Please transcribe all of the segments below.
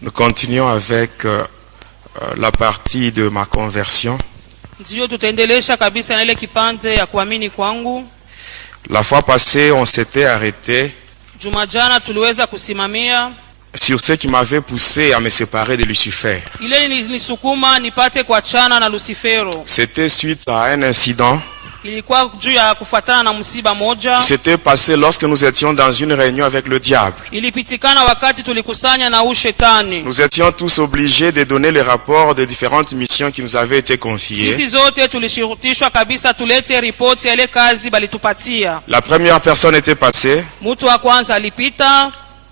Nous continuons avec la partie de ma conversion. La fois passée, on s'était arrêté sur ce qui m'avait poussé à me séparer de Lucifer. C'était suite à un incident qui s'était passé lorsque nous étions dans une réunion avec le diable. Nous étions tous obligés de donner les rapports des différentes missions qui nous avaient été confiées. La première personne était passée.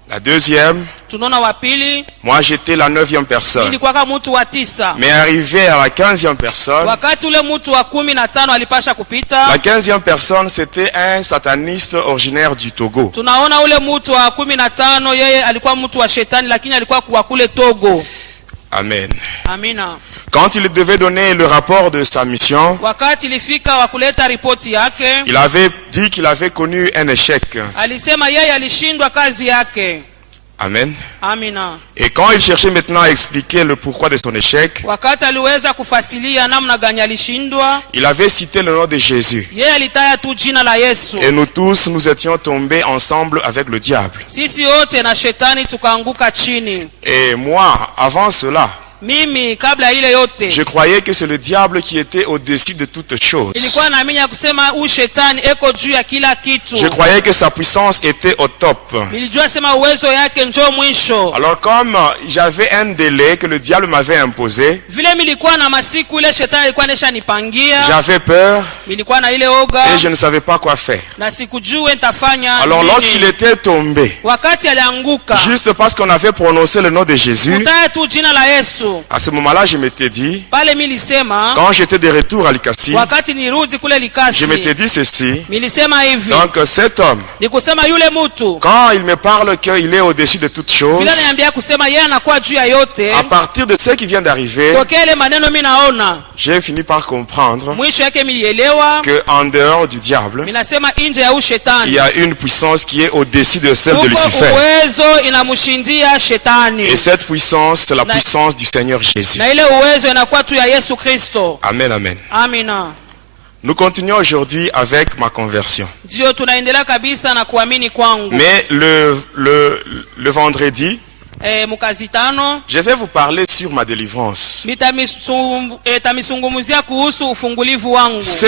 La deuxième, moi j'étais la 9e personne. Mais arrivé à la 15e personne, la 15e personne c'était un sataniste originaire du Togo. Amen. Amina. Quand il devait donner le rapport de sa mission, il avait dit qu'il avait connu un échec. Amen. Amina. Et quand il cherchait maintenant à expliquer le pourquoi de son échec, il avait cité le nom de Jésus. Et nous tous, nous étions tombés ensemble avec le diable. Et moi, avant cela, je croyais que c'est le diable qui était au-dessus de toutes choses. Je croyais que sa puissance était au top. Alors comme j'avais un délai que le diable m'avait imposé, j'avais peur et je ne savais pas quoi faire. Alors lorsqu'il était tombé, juste parce qu'on avait prononcé le nom de Jésus, à ce moment-là, je m'étais dit, quand j'étais de retour à Likasi, je m'étais dit ceci. Donc cet homme, quand il me parle qu'il est au-dessus de toutes choses, à partir de ce qui vient d'arriver, j'ai fini par comprendre qu'en dehors du diable, il y a une puissance qui est au-dessus de celle de Lucifer. Et cette puissance, c'est la puissance du Seigneur Jésus. Amen, amen. Amina. Nous continuons aujourd'hui avec ma conversion. Mais le vendredi, je vais vous parler sur ma délivrance. Ce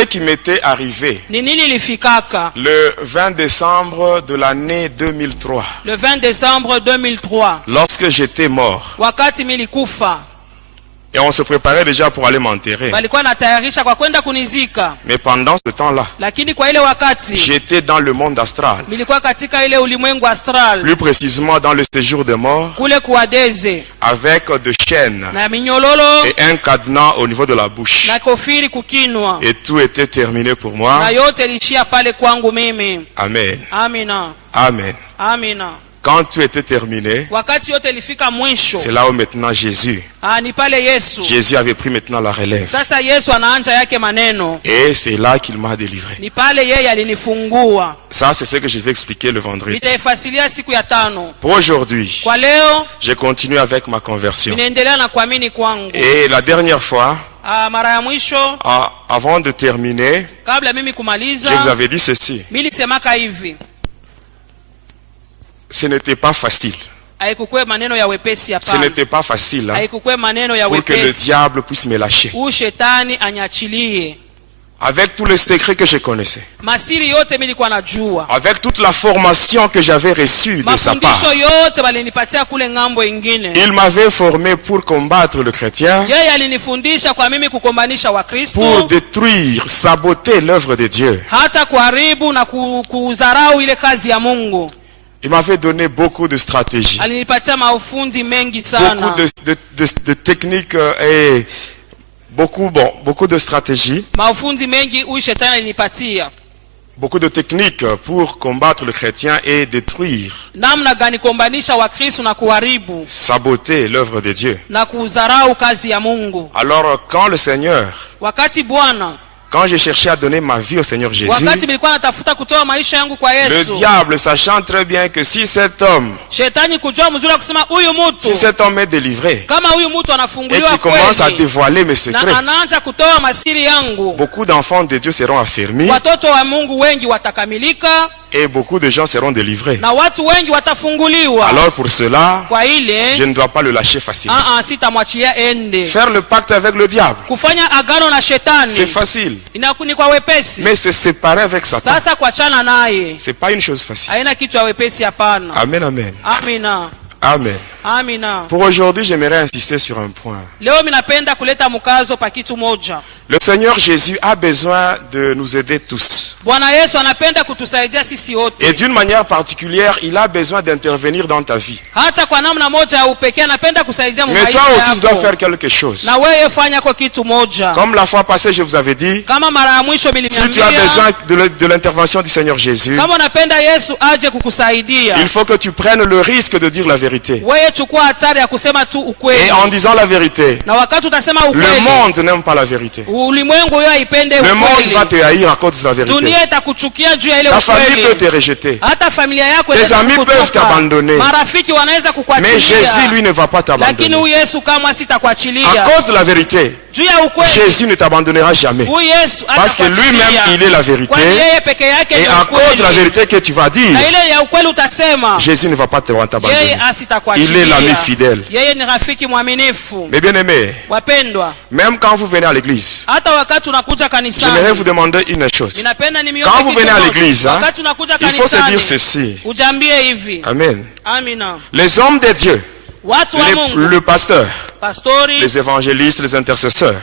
qui m'était arrivé le 20 décembre de l'année 2003. Le 20 décembre 2003. Lorsque j'étais mort. Et on se préparait déjà pour aller m'enterrer. Mais pendant ce temps-là, j'étais dans le monde astral. Plus précisément dans le séjour de mort, avec des chaînes et un cadenas au niveau de la bouche. Et tout était terminé pour moi. Amen. Amen. Quand tout était terminé, c'est là où maintenant Jésus avait pris maintenant la relève. Et c'est là qu'il m'a délivré. Ça, c'est ce que je vais expliquer le vendredi. Pour aujourd'hui, je continue avec ma conversion. Et la dernière fois, avant de terminer, je vous avais dit ceci. Ce n'était pas facile. Ce n'était pas facile pour que le diable puisse me lâcher. Avec tous les secrets que je connaissais. Avec toute la formation que j'avais reçue de sa part. Il m'avait formé pour combattre le chrétien. Pour détruire, saboter l'œuvre de Dieu. Il m'avait donné beaucoup de stratégies. Beaucoup de techniques et beaucoup de stratégies. Beaucoup de techniques pour combattre le chrétien et détruire, saboter l'œuvre de Dieu. Alors quand le Seigneur Quand j'ai cherché à donner ma vie au Seigneur Jésus, le diable, sachant très bien que si cet homme est délivré et qu'il commence à dévoiler mes secrets, beaucoup d'enfants de Dieu seront affermis et beaucoup de gens seront délivrés. Alors pour cela, je ne dois pas le lâcher facilement. Faire le pacte avec le diable, c'est facile. Mais se séparer avec Satan, c'est pas une chose facile. Amen, amen. Amen. Pour aujourd'hui, j'aimerais insister sur un point. Le Seigneur Jésus a besoin de nous aider tous. Et d'une manière particulière, il a besoin d'intervenir dans ta vie. Mais toi aussi, tu dois faire quelque chose. Comme la fois passée, je vous avais dit, si tu as besoin de l'intervention du Seigneur Jésus, il faut que tu prennes le risque de dire la vérité. Et en disant la vérité, le monde n'aime pas la vérité. Le monde va te haïr à cause de la vérité. Ta famille peut te rejeter. Tes amis peuvent t'abandonner. Mais Jésus, lui, ne va pas t'abandonner. À cause de la vérité, Jésus ne t'abandonnera jamais. Parce que lui-même, il est la vérité. Et à cause de la vérité que tu vas dire, Jésus ne va pas t'abandonner. Il est l'ami fidèle. Mais bien aimé, même quand vous venez à l'église, j'aimerais vous demander une chose. Quand vous venez à l'église, il faut se dire ceci. Amen. Les hommes de Dieu, le pasteur, les évangélistes, les intercesseurs,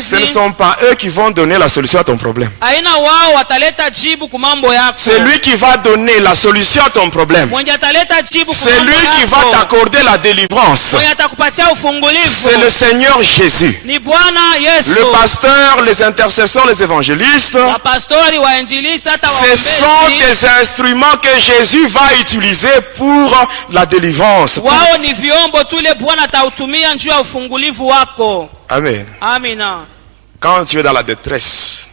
ce ne sont pas eux qui vont donner la solution à ton problème. C'est lui qui va donner la solution à ton problème. C'est lui qui va t'accorder la délivrance. C'est le Seigneur Jésus. Le pasteur, les intercesseurs, les évangélistes, ce sont des instruments que Jésus va utiliser pour la délivrance. Amen. Quand tu es dans la détresse,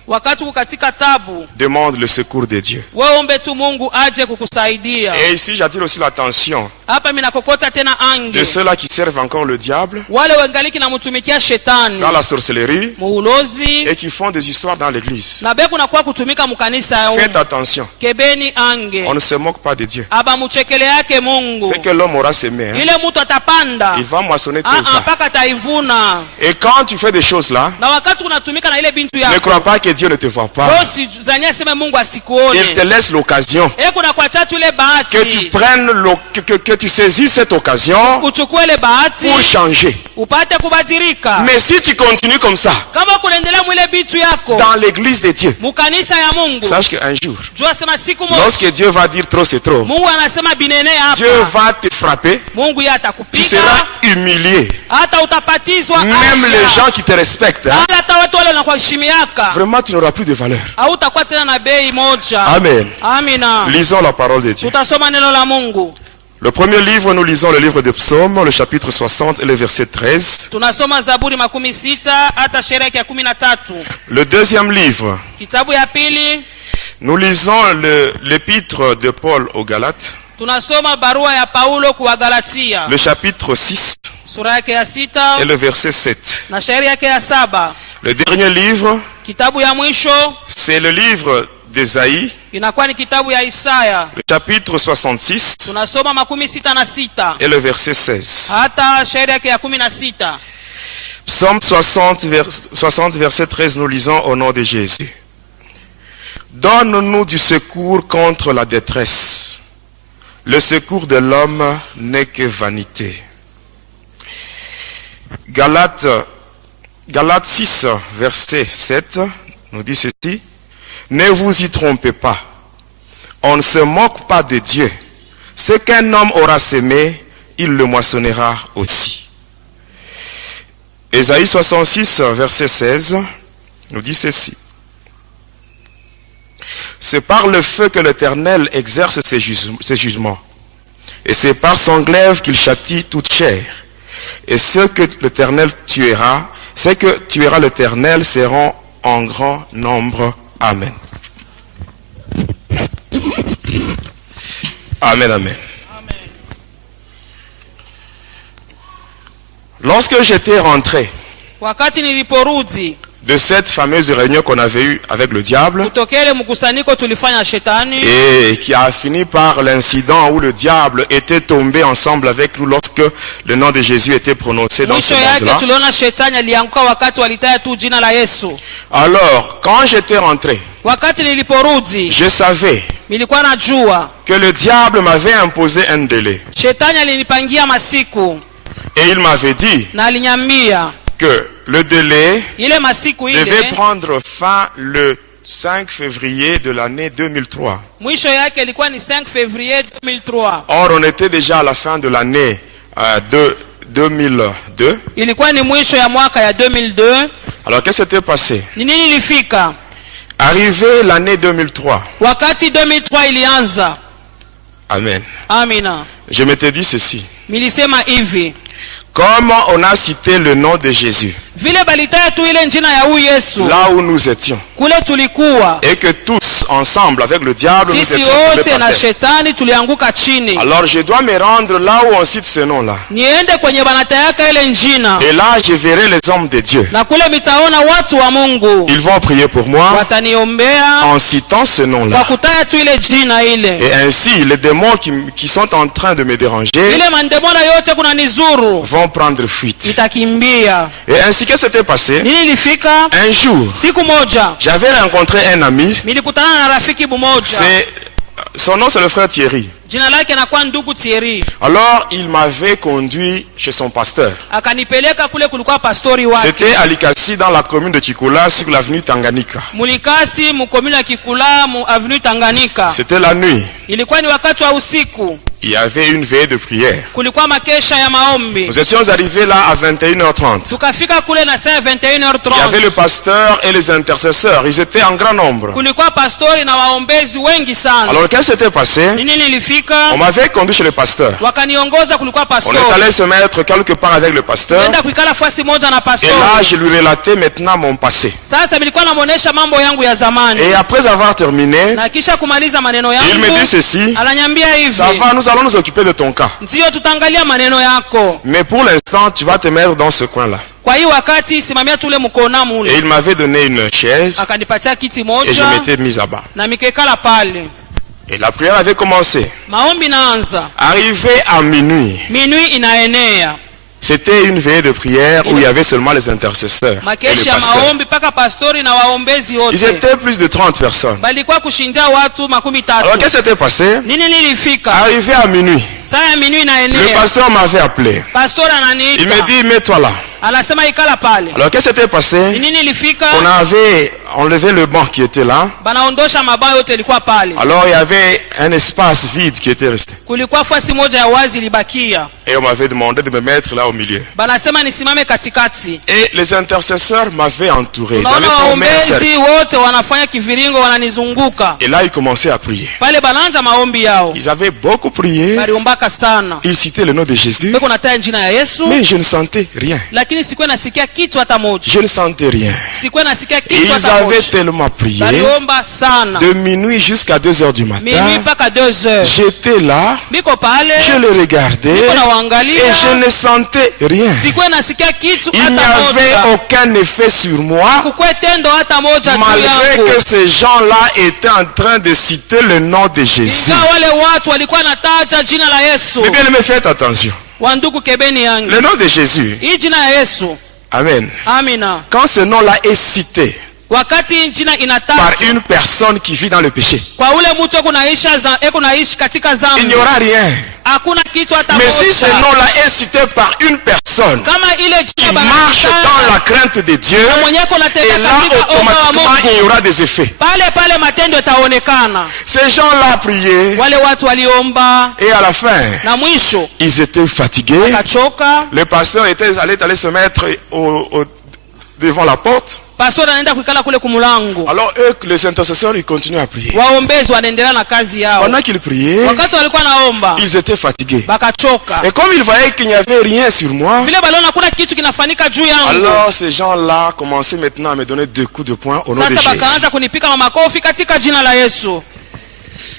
demande le secours de Dieu. Et ici, j'attire aussi l'attention de ceux-là qui servent encore le diable dans la sorcellerie et qui font des histoires dans l'église. Faites attention. On ne se moque pas de Dieu. C'est que l'homme aura semé. Il va moissonner tout le temps. Et quand tu fais des choses là, ne crois pas que Dieu ne te voit pas. Il te laisse l'occasion. Que tu prennes, que tu saisisses cette occasion pour changer. Mais si tu continues comme ça, dans l'église de Dieu, sache qu'un jour, lorsque Dieu va dire trop c'est trop, Dieu va te frapper, tu seras humilié. Même les gens qui te respectent, vraiment tu n'auras plus de valeur. Amen. Lisons la parole de Dieu. Le premier livre, nous lisons le livre des Psaumes, le chapitre 60 et le verset 13. Le deuxième livre, nous lisons l'épître de Paul aux Galates, le chapitre 6 et le verset 7. Le dernier livre, c'est le livre d'Ésaïe, le chapitre 66 et le verset 16. Psaume 60, verset 13, nous lisons au nom de Jésus. Donne-nous du secours contre la détresse. Le secours de l'homme n'est que vanité. Galates 6, verset 7, nous dit ceci. Ne vous y trompez pas. On ne se moque pas de Dieu. Ce qu'un homme aura semé, il le moissonnera aussi. Ésaïe 66, verset 16, nous dit ceci. C'est par le feu que l'Éternel exerce ses jugements. Et c'est par son glaive qu'il châtie toute chair. Et ceux que l'Éternel tuera, c'est que tuera l'Éternel seront en grand nombre. Amen. Amen, amen. Lorsque j'étais rentré de cette fameuse réunion qu'on avait eue avec le diable et qui a fini par l'incident où le diable était tombé ensemble avec nous lorsque le nom de Jésus était prononcé dans ce monde-là. Alors, quand j'étais rentré, je savais que le diable m'avait imposé un délai. Et il m'avait dit que le délai devait prendre fin le 5 février de l'année 2003. Or, on était déjà à la fin de l'année 2002. Alors, qu'est-ce qui s'était passé? Arrivé l'année 2003. Amen. Je m'étais dit ceci. Comme on a cité le nom de Jésus, là où nous étions, et que tous ensemble avec le diable nous étions tombés par terre. Alors je dois me rendre là où on cite ce nom-là. Et là je verrai les hommes de Dieu. Ils vont prier pour moi en citant ce nom-là. Et ainsi les démons qui sont en train de me déranger vont prendre fuite. Et ainsi que c'était passé, un jour, j'avais rencontré un ami. Son nom c'est le frère Thierry. Alors il m'avait conduit chez son pasteur. C'était à Likasi dans la commune de Kikula sur l'avenue Tanganyika. C'était la nuit. Il y avait une veille de prière. Nous étions arrivés là à 21h30. Il y avait le pasteur et les intercesseurs. Ils étaient en grand nombre. Alors qu'est-ce qui s'était passé? On m'avait conduit chez le pasteur. On est allé se mettre quelque part avec le pasteur. Et là je lui relatais maintenant mon passé. Et après avoir terminé, il me dit ceci: ça va, nous allons nous occuper de ton cas. Mais pour l'instant, tu vas te mettre dans ce coin-là. Et il m'avait donné une chaise et je m'étais mis à bas. Et la prière avait commencé. Arrivé à minuit, c'était une veillée de prière où il y avait seulement les intercesseurs et le pasteur. Ils étaient plus de 30 personnes. Alors qu'est-ce qui s'était passé? Arrivé à minuit, le pasteur m'avait appelé. Il me dit: mets-toi là. Alors qu'est-ce qui s'était passé? On avait enlevé le banc qui était là. Alors il y avait un espace vide qui était resté. Et on m'avait demandé de me mettre là au milieu. Et les intercesseurs m'avaient entouré. Ils avaient formé un cercle. Et là ils commençaient à prier. Ils avaient beaucoup prié. Ils citaient le nom de Jésus. Mais je ne sentais rien. Je ne sentais rien. Ils avaient tellement prié de minuit jusqu'à 2h du matin. J'étais là, je le regardais et je ne sentais rien. Il n'y avait aucun effet sur moi, malgré que ces gens-là étaient en train de citer le nom de Jésus. Mais bien aimé, faites attention. Le nom de Jésus. Amen. Quand ce nom-là est cité par une personne qui vit dans le péché, il n'y aura rien. Mais si ce nom-là est cité par une personne qui marche dans la crainte de Dieu, et là automatiquement il y aura des effets. Ces gens-là priaient et à la fin ils étaient fatigués. Le pasteur était allé se mettre devant la porte. pastor anaenda kuikala kule kumulango. Alors eux, les intercesseurs, ils continuent à prier. Waombezi wanaendelea na kazi yao. Pendant qu'ils priaient, wakati walikuwa naomba, ils étaient fatigués. Bakachoka. Et comme ils voyaient qu'il n'y avait rien sur moi, vile baliona kuna kitu kinafanyika juu yangu, alors ces gens-là commençaient maintenant à me donner 2 coups de poing au nom de Jésus. Sasa bakaanza kunipika makofi katika jina la Yesu.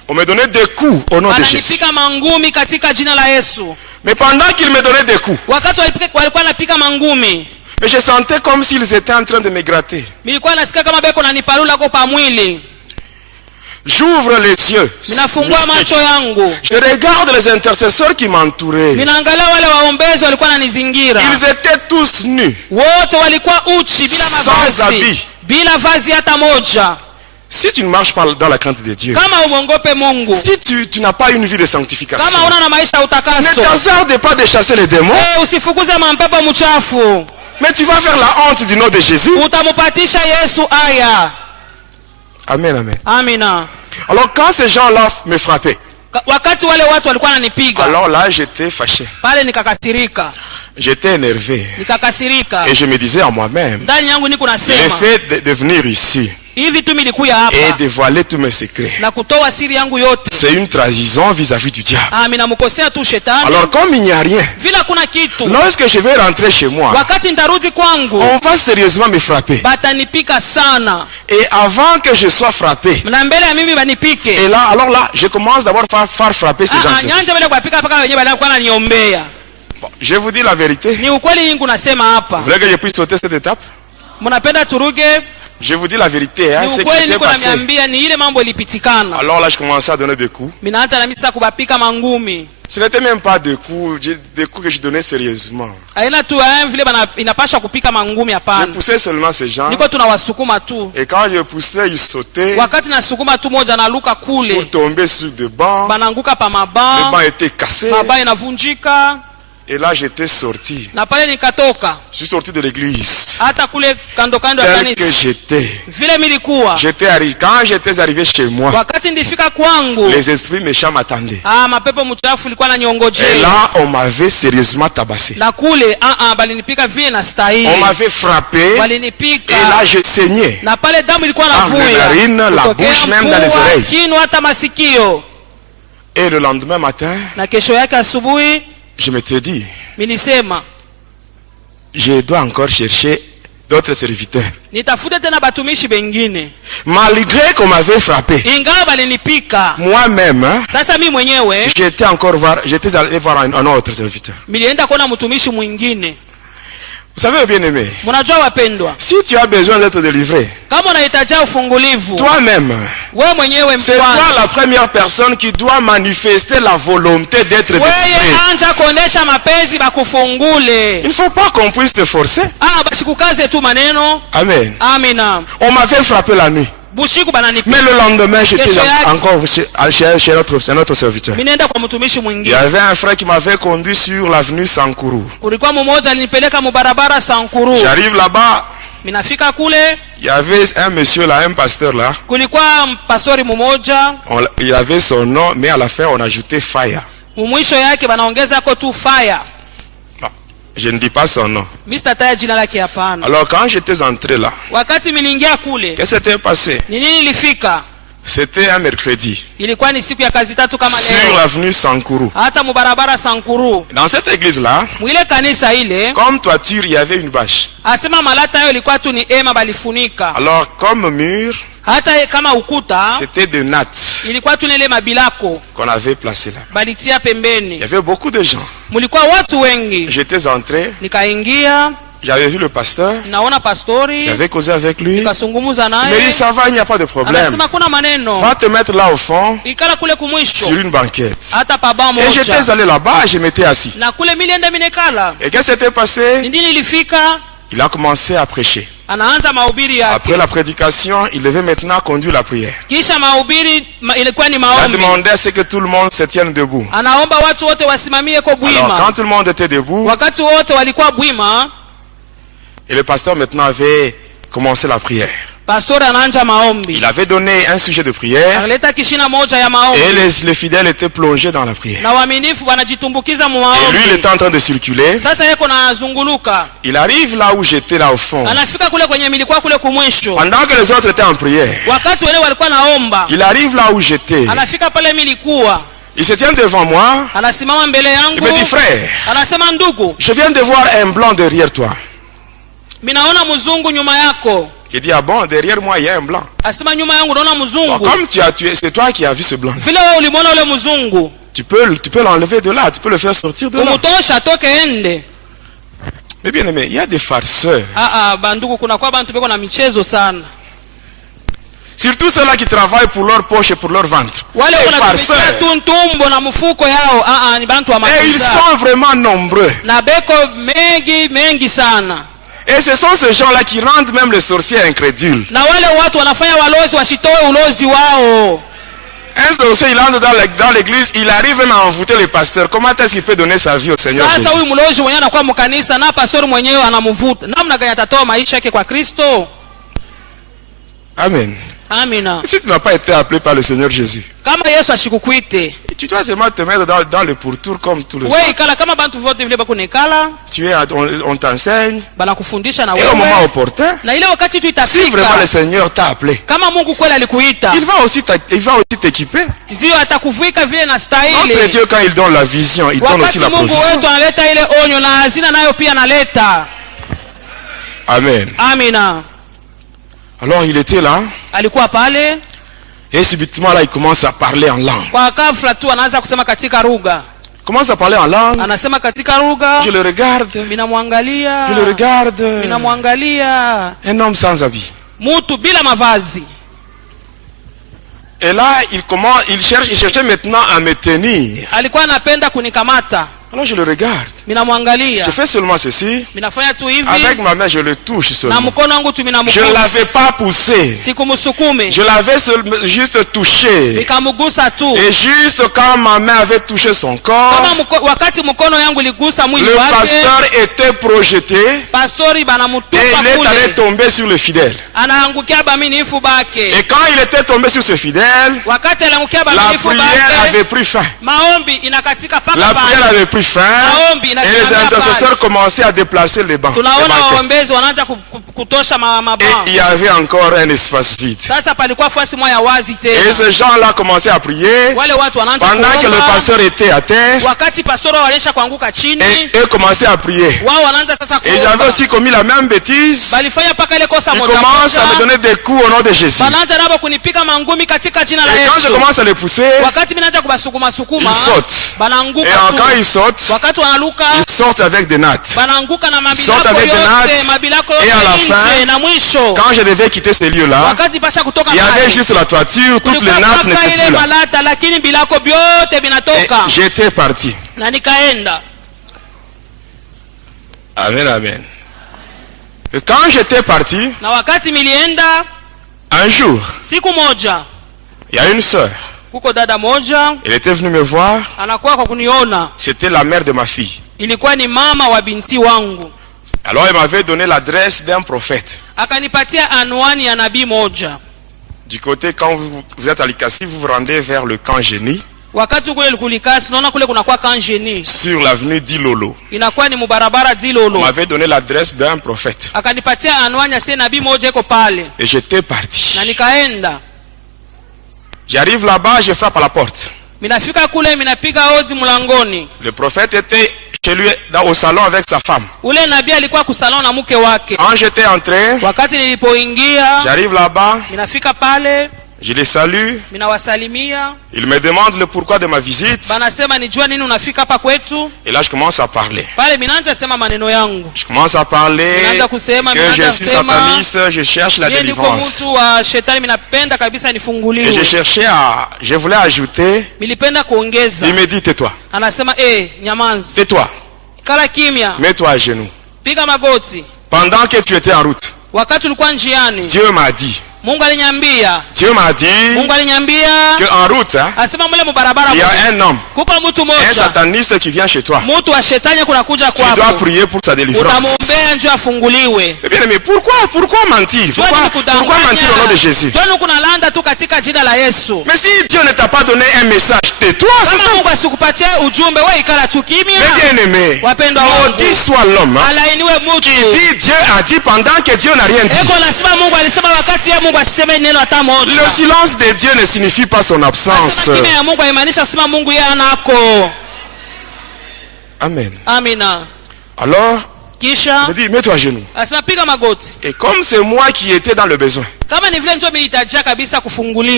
On me donnait 2 coups au nom de Jésus. Wananipika mangumi katika jina la Yesu. Mais pendant qu'ils me donnaient 2 coups, wakati walikuwa napika mangumi, mais je sentais comme s'ils étaient en train de me gratter. Nilikuwa nasikia kama beko nanipalula kwa pamwili. J'ouvre les yeux. Ninafungua macho yangu. Je regarde les intercesseurs qui m'entouraient. Ninaangalia wale waombezi walikuwa wananizingira. Ils étaient tous nus. Wote walikuwa uchi bila mavazi. Sans habit. Bila vazi hata moja. Si tu ne marches pas dans la crainte de Dieu, si tu n'as pas une vie de sanctification, ne t'hasarde pas de chasser les démons, mais tu vas faire la honte du nom de Jésus. Amen, amen. Amina. Alors quand ces gens-là me frappaient, alors là j'étais fâché, j'étais énervé, et je me disais à moi-même, le fait de venir ici et dévoiler tous mes secrets, c'est une trahison vis-à-vis du diable. Alors comme il n'y a rien, lorsque je vais rentrer chez moi, on va sérieusement me frapper. Et avant que je sois frappé, et là, alors là, je commence d'abord à faire frapper ces gens-ci. Bon, je vous dis la vérité. Vous voulez que je puisse sauter cette étape? Je vous dis la vérité, hein, c'est que c'était passé. Alors là, je commençais à donner des coups. Ce n'était même pas des coups que je donnais sérieusement. Je poussais seulement ces gens. Et quand je poussais, ils sautaient pour tomber sur des bancs. Les bancs étaient cassés. Et là, j'étais sorti. Je suis sorti de l'église. Tel que j'étais. Quand j'étais arrivé chez moi, les esprits méchants m'attendaient. Et là, on m'avait sérieusement tabassé. On m'avait frappé. Et là, je saignais. Dans les narines, la bouche, même dans les oreilles. Et le lendemain matin, je m'étais dit, je dois encore chercher d'autres serviteurs. Malgré qu'on m'avait frappé, moi-même, j'étais allé voir un autre serviteur. Vous savez, bien aimé, si tu as besoin d'être délivré, toi-même, c'est toi la première personne qui doit manifester la volonté d'être délivré. Il ne faut pas qu'on puisse te forcer. Amen. On m'avait frappé la nuit. Mais le lendemain, j'étais encore chez notre serviteur. Il y avait un frère qui m'avait conduit sur l'avenue Sankuru. J'arrive là-bas. Il y avait un monsieur là, un pasteur là. Il avait son nom, mais à la fin, on ajoutait Fire. Je ne dis pas son nom. Alors quand j'étais entré là, qu'est-ce qui s'était passé? C'était un mercredi. Sur l'avenue Sankuru. Dans cette église-là, comme toiture, il y avait une bâche. Alors comme mur, c'était de nattes qu'on avait placé là. Il y avait beaucoup de gens. J'étais entré. J'avais vu le pasteur. J'avais causé avec lui. Il m'a dit ça va, il n'y a pas de problème. Va te mettre là au fond sur une banquette. Et j'étais allé là-bas et je m'étais assis. Et qu'est-ce qui s'était passé? Il a commencé à prêcher. Après la prédication, il devait maintenant conduire la prière. Il a demandé à ce que tout le monde se tienne debout. Alors quand tout le monde était debout, et le pasteur maintenant avait commencé la prière. Il avait donné un sujet de prière. Et les fidèles étaient plongés dans la prière. Et lui, il était en train de circuler. Il arrive là où j'étais, là au fond. Pendant que les autres étaient en prière. Il arrive là où j'étais. Il se tient devant moi. Il me dit, frère, je viens de voir un blanc derrière toi. Il dit, ah bon, derrière moi il y a un blanc. Bon, comme tu as tué, c'est toi qui as vu ce blanc. Tu peux l'enlever de là, tu peux le faire sortir de là. Mais bien aimé, il y a des farceurs. Surtout ceux-là qui travaillent pour leur poche et pour leur ventre. Les farceurs. Et ils sont vraiment nombreux. Et ce sont ces gens-là qui rendent même les sorciers incrédules. Un sorcier, il entre dans l'église, il arrive même à envoûter les pasteurs. Comment est-ce qu'il peut donner sa vie au Seigneur Jésus? Amen. Amina. Si tu n'as pas été appelé par le Seigneur Jésus, tu dois seulement te mettre dans le pourtour comme tout le monde. On t'enseigne. Et au moment opportun, si vraiment le Seigneur t'a appelé, il va aussi t'équiper. Notre Dieu, quand il donne la vision, il donne aussi la provision. Amen. Amina. Alors il était là. Et subitement là il commence à parler en langue. Commence à parler en langue. Je le regarde. Je le regarde. Un homme sans habit. Et là il cherchait maintenant à me tenir. Alors je le regarde. Je fais seulement ceci. Avec ma main, je le touche seulement. Je ne l'avais pas poussé. Je l'avais juste touché. Et juste quand ma main avait touché son corps, le pasteur était projeté. Et il est allé tomber sur le fidèle. Et quand il était tombé sur ce fidèle, la prière avait pris fin. La prière avait pris fin. Et les intercesseurs commençaient à déplacer les bancs. Et il y avait encore un espace vide. Et ces gens-là commençaient à prier pendant que le pasteur était à terre. Et eux commençaient à prier. Et ils avaient aussi commis la même bêtise. Ils commencent à me donner des coups au nom de Jésus. Et quand je commence à les pousser, ils sautent. Et quand ils sautent, ils sortent avec des nattes. Ils sortent avec des nattes. Et à la fin, quand je devais quitter ces lieux-là, il y avait juste la toiture, toutes les nattes n'étaient plus là. Et j'étais parti. Amen, amen. Et quand j'étais parti, un jour, il y a une sœur. Elle était venue me voir. C'était la mère de ma fille. Alors elle m'avait donné l'adresse d'un prophète. Du côté, quand vous êtes à Likasi, vous vous rendez vers le camp Génie. Sur l'avenue Dilolo. On m'avait donné l'adresse d'un prophète. Et j'étais parti. J'arrive là-bas, je frappe à la porte. Le prophète était chez lui au salon avec sa femme. Quand j'étais entré, j'arrive là-bas, je les salue. Il me demande le pourquoi de ma visite. Et là je commence à parler. Je commence à parler que je suis sataniste, je cherche la délivrance. Et je voulais ajouter. Il me dit tais-toi. Tais-toi. Mets-toi à genoux. Pendant que tu étais en route, Dieu m'a dit Dieu m'a dit qu'en route, il y a un homme, un sataniste qui vient chez toi. Tu dois prier pour sa délivrance. Eh bien, mais pourquoi mentir? Pourquoi mentir au nom de Jésus? Mais si Dieu ne t'a pas donné un message, tais-toi. Mais bien aimé, maudit soit l'homme qui dit Dieu a dit pendant que Dieu n'a rien dit. Le silence de Dieu ne signifie pas son absence. Amen. Alors, il me dit, mets-toi à genoux. Et comme c'est moi qui étais dans le besoin,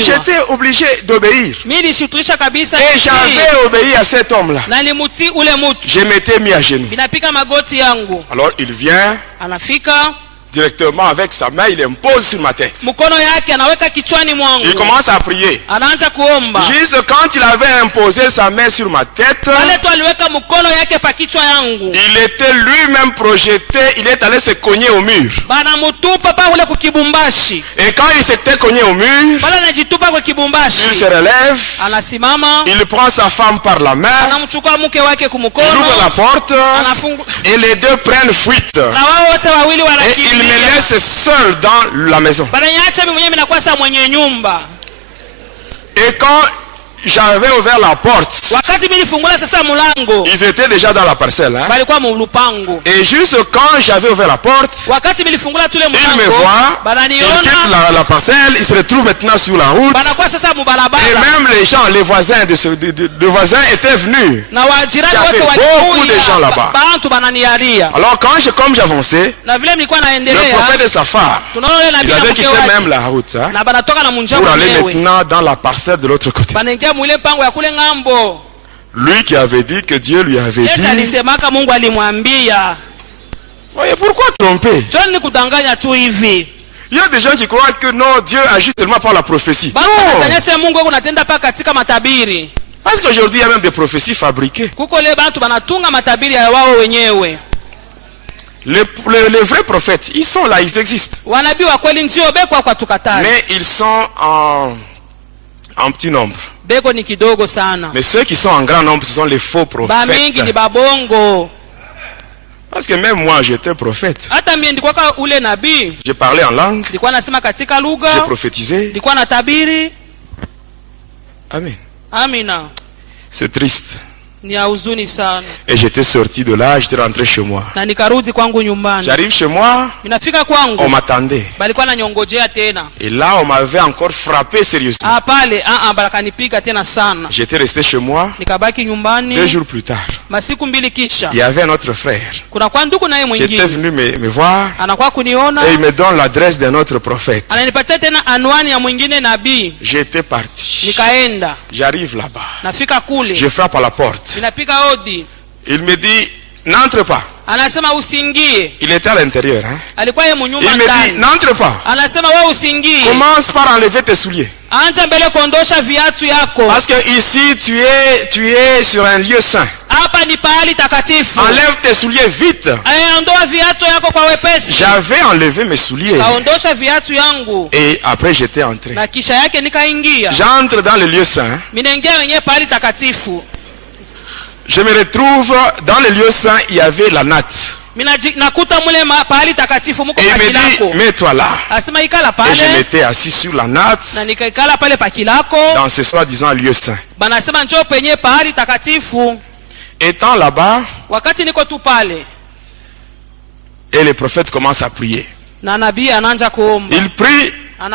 j'étais obligé d'obéir. Et j'avais obéi à cet homme-là. Je m'étais mis à genoux. Alors il vient directement avec sa main, il impose sur ma tête. Il commence à prier. Juste quand il avait imposé sa main sur ma tête, il était lui-même projeté, il est allé se cogner au mur. Et quand il s'était cogné au mur, il se relève, il prend sa femme par la main, il ouvre la porte, et les deux prennent fuite. Et il me laisse seul dans la maison. Et quand j'avais ouvert la porte, ils étaient déjà dans la parcelle. Et juste quand j'avais ouvert la porte, ils me voient, ils quittent la parcelle, ils se retrouvent maintenant sur la route. Et même les gens, les voisins étaient venus. Il y avait beaucoup de gens là-bas. Alors comme j'avançais, le prophète et sa femme, ils avaient quitté même la route pour aller maintenant dans la parcelle de l'autre côté. Lui qui avait dit que Dieu lui avait dit. Voyez, pourquoi tromper? Il y a des gens qui croient que non, Dieu agit seulement par la prophétie. Parce qu'aujourd'hui il y a même des prophéties fabriquées. Les vrais prophètes, ils sont là, ils existent. Mais ils sont en petit nombre. Mais ceux qui sont en grand nombre, ce sont les faux prophètes. Parce que même moi, j'étais prophète. J'ai parlé en langue. J'ai prophétisé. Amen. C'est triste. Et j'étais sorti de là, j'étais rentré chez moi. J'arrive chez moi, on m'attendait. Et là, on m'avait encore frappé sérieusement. J'étais resté chez moi. 2 jours plus tard, il y avait un autre frère qui était venu me voir. Et il me donne l'adresse d'un autre prophète. J'étais parti. J'arrive là-bas. Je frappe à la porte. Il me dit, n'entre pas. Il était à l'intérieur. Il me dit, n'entre pas. Commence par enlever tes souliers. Parce que ici, tu es sur un lieu saint. Enlève tes souliers vite. J'avais enlevé mes souliers. Et après, j'étais entré. J'entre dans le lieu saint. Je me retrouve dans le lieu saint, il y avait la natte. Et il me dit, mets-toi là. Et je m'étais assis sur la natte dans ce soi-disant lieu saint. Étant là-bas, et le prophète commence à prier. Il prie en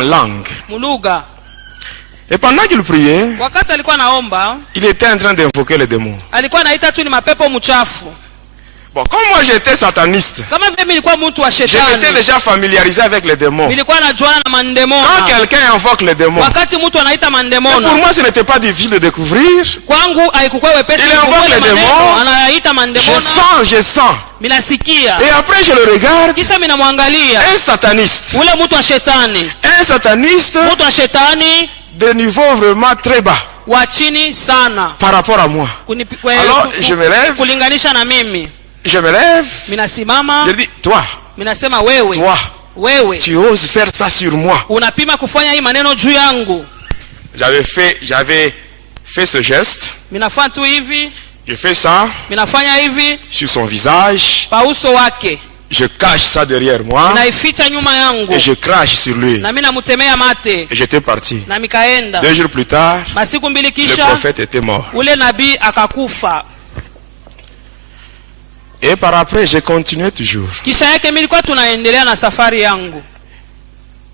langue. Et pendant qu'il priait, il était en train d'invoquer les démons. Bon, comme moi j'étais sataniste, j'étais déjà familiarisé avec les démons. Quand quelqu'un invoque les démons, pour moi ce n'était pas difficile de découvrir. Il invoque les démons, je sens. Et après je le regarde, un sataniste de niveau vraiment très bas par rapport à moi. Alors je me lève, je dis, toi, wewe tu oses faire ça sur moi. unapima kufanya hii maneno juu yangu. J'avais fait ce geste. Minafanya tu hivi. Je fais ça. Minafanya hivi sur son visage. pa uso wake. Je cache ça derrière moi. Naificha nyuma yangu. Et je crache sur lui. Na mimi namutemea mate. Et j'étais parti. Na mikaenda. 2 jours plus tard, masiku mbili kisha, le prophète était mort. Ule nabii akakufa. Et par après, j'ai continué toujours. Kisha yake mimi nilikuwa tunaendelea na safari yangu.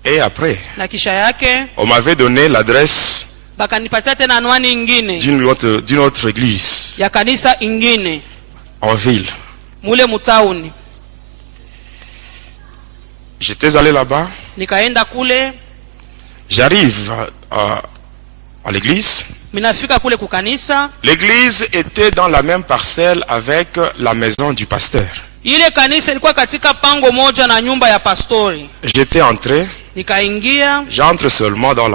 Et après, na kisha yake on m'avait donné l'adresse bakanipatia tena anwani ingine d'une autre église ya kanisa ingine en ville. Mule mutauni. J'étais allé là-bas. Nikaenda kule. J'arrive à l'église. Minafika kule kukanisa. L'église était dans la même parcelle avec la maison du pasteur. Ile kanisa ilikuwa katika pango moja na nyumba ya pastori. J'étais entré. Nikaingia. J'entre seulement dans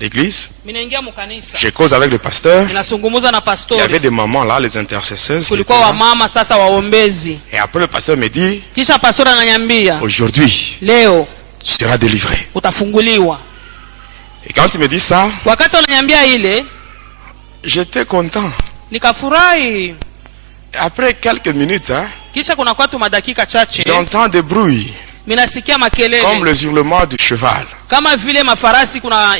l'église. Minaingia mu kanisa. Je cause avec le pasteur. Ninazungumza na pastori. Il y avait des mamans là, les intercesseuses. Kulikuwa wa mama sasa waombezi. Et après le pasteur me dit, kisha pastori ananiambia, aujourd'hui, leo tu seras délivré. Utafunguliwa. Et quand il me dit ça, wakati ananiambia ile, j'étais content. Nikafurahi. Après quelques minutes, kisha kuna kwa tu madakika chache, j'entends des bruits. Minasikia makelele. Comme le hurlement du cheval. Kama vile mafarasi ikuna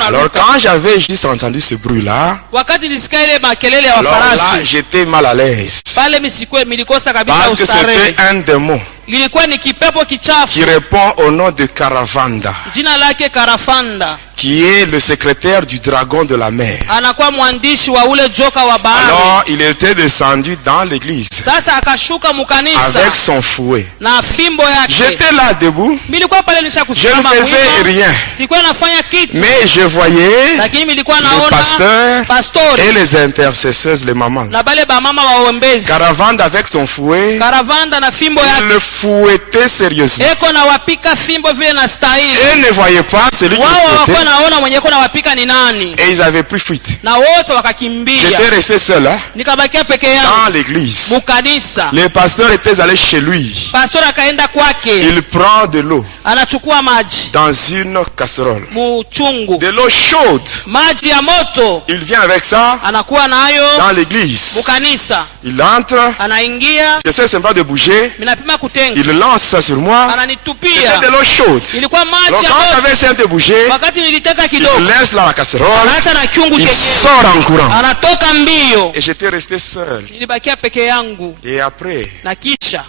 Alors quand j'avais juste entendu ce bruit là, wakati nisikia ile makelele ya farasi, là j'étais mal à l'aise. Pale milikosa kabisa parce que c'était un démon. Ilikuwa ni kipepo kichafu qui répond au nom de Caravanda. Jina lake Caravanda. Qui est le secrétaire du dragon de la mer. Anakuwa mwandishi wa ule joka wa bahari. Alors il était descendu dans l'église. Sasa akashuka mukanisa. Avec son fouet. Na fimbo yake. J'étais là debout. Milikuwa pale nishakusimama. Je ne faisais rien. Sikuwa nafanya kitu. Mais je voyais lakini milikuwa le naona pasteur et les intercesseuses, les mamans. Na bale ba mama waombezi. Caravanda avec son fouet. Caravanda na fimbo yake. Il le fouettait sérieusement. Eko na wapika fimbo vile na stahili. Et ne voyait pas celui qui le fouettait. Naona mwenye kuna wapika ni nani. Et ils avaient pris fuite. Na wote wakakimbia. J'étais resté seul nikabakia peke yangu dans l'église. Mukanisa. Le pasteur était allé chez lui. Pasteur akaenda kwake. Il prend de l'eau. Anachukua maji. Dans une casserole. Muchungu. De l'eau chaude. Maji ya moto. Il vient avec ça. Anakuwa nayo dans l'église. Mukanisa. Il entre. Anaingia. J'essaie seulement de bouger. Minapima kutenga. Il lance ça sur moi. Ananitupia. C'était de l'eau chaude. Ilikuwa maji ya moto. Alors quand j'avais essayé de bouger, wakati nilitaka kidogo, il laisse là la casserole. Anaacha na kyungu kenyewe. Il sort en courant. Anatoka mbio. Et j'étais resté seul. Nilibakia peke yangu. Et après, na kisha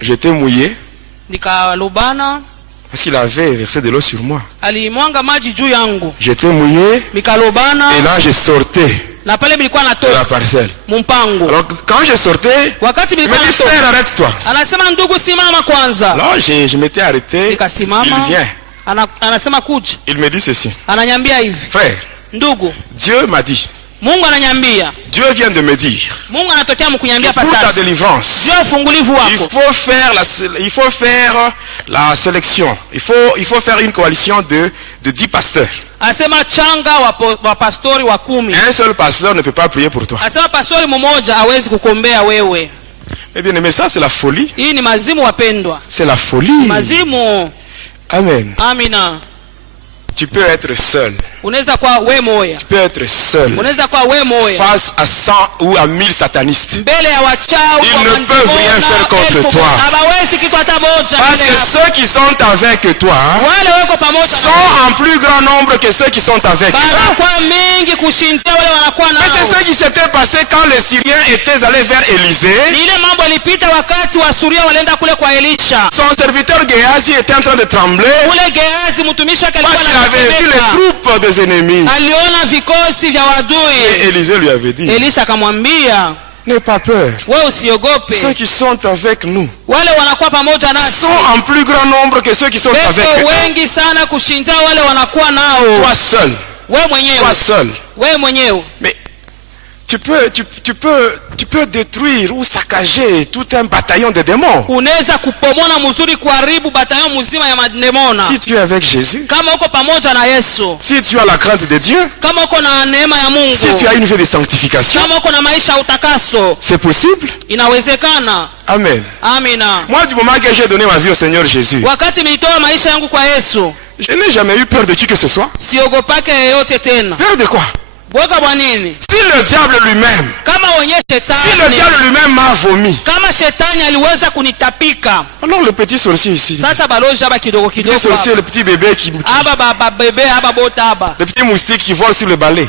j'étais mouillé. Nikalubana. Parce qu'il avait versé de l'eau sur moi. Alimwanga maji juu yangu. J'étais mouillé. Nikalubana. Et là je sortais. Na pale bilikuwa natoka. De la parcelle. Mumpango. Alors quand je sortais, wakati bilikuwa natoka, frère, arrête-toi. Anasema ndugu simama kwanza. Alors je m'étais arrêté. Nikasimama. Il vient. Anasema kuja. Il me dit ceci. Ananiambia hivi. Frère. Ndugu. Dieu m'a dit. Mungu ananiambia. Dieu vient de me dire. Mungu anatokea mkunyambia pour ta délivrance. Dieu ufungulivu wako. Il faut faire la sélection. Il faut faire une coalition de 10 pasteurs. Asema changa wa pastori wa 10. Un seul pasteur ne peut pas prier pour toi. Asema pastori mmoja hawezi kukuombea wewe. Eh bien, mais ça c'est la folie. Hii ni mazimu wapendwa. C'est la folie. Mazimu. Amen. Amina. Tu peux être seul. Unaweza kuwa wewe moya. Tu peux être seul. Unaweza kuwa wewe moya. Face à 100 ou à 1000 satanistes. Mbele ya wachawi ils ne peuvent rien faire contre toi. Hawawezi kitu hata moja. Parce que ceux qui sont avec toi wale wako pamoja sont en plus grand nombre que ceux qui sont avec eux. Wanakuwa mingi kushindia wale wanakuwa nao. Mais c'est ce qui s'était passé quand les Syriens étaient allés vers Élisée. Ile mambo ilipita wakati wa Suria walienda kule kwa Elisha. Son serviteur Géasi était en train de trembler. Ule Géasi mtumishi wake alikuwa anatetemeka. Parce qu'il avait vu les troupes des ennemis. Aliona vikosi vya wadui. Et Élisée lui avait dit. Elisha akamwambia, n'aie pas peur. Wewe usiogope. Ceux qui sont avec nous wale wanakuwa pamoja nasi sont en plus grand nombre que ceux qui sont avec eux. Wengi sana kushinda wale wanakuwa nao. Toi seul. Wewe mwenyewe. Toi seul. Wewe mwenyewe. Mais Tu peux détruire ou saccager tout un bataillon de démons. Unaweza kupomoa mzuri kuharibu bataillon mzima ya mademona. Si tu es avec Jésus. Kama uko pamoja na Yesu. Si tu as la crainte de Dieu. Kama uko na neema ya Mungu. Si tu as une vie de sanctification. Kama uko na maisha ya utakaso. C'est possible. Inawezekana. Amen. Amina. Moi du moment que j'ai donné ma vie au Seigneur Jésus. Wakati nilitoa maisha yangu kwa Yesu. Je n'ai jamais eu peur de qui que ce soit. Siogopake yeyote tena. Peur de quoi? Si le diable lui-même, si le diable lui-même m'a vomi, alors le petit sorcier ici, le petit sorcier, le petit bébé qui, le petit moustique qui vole sur le balai,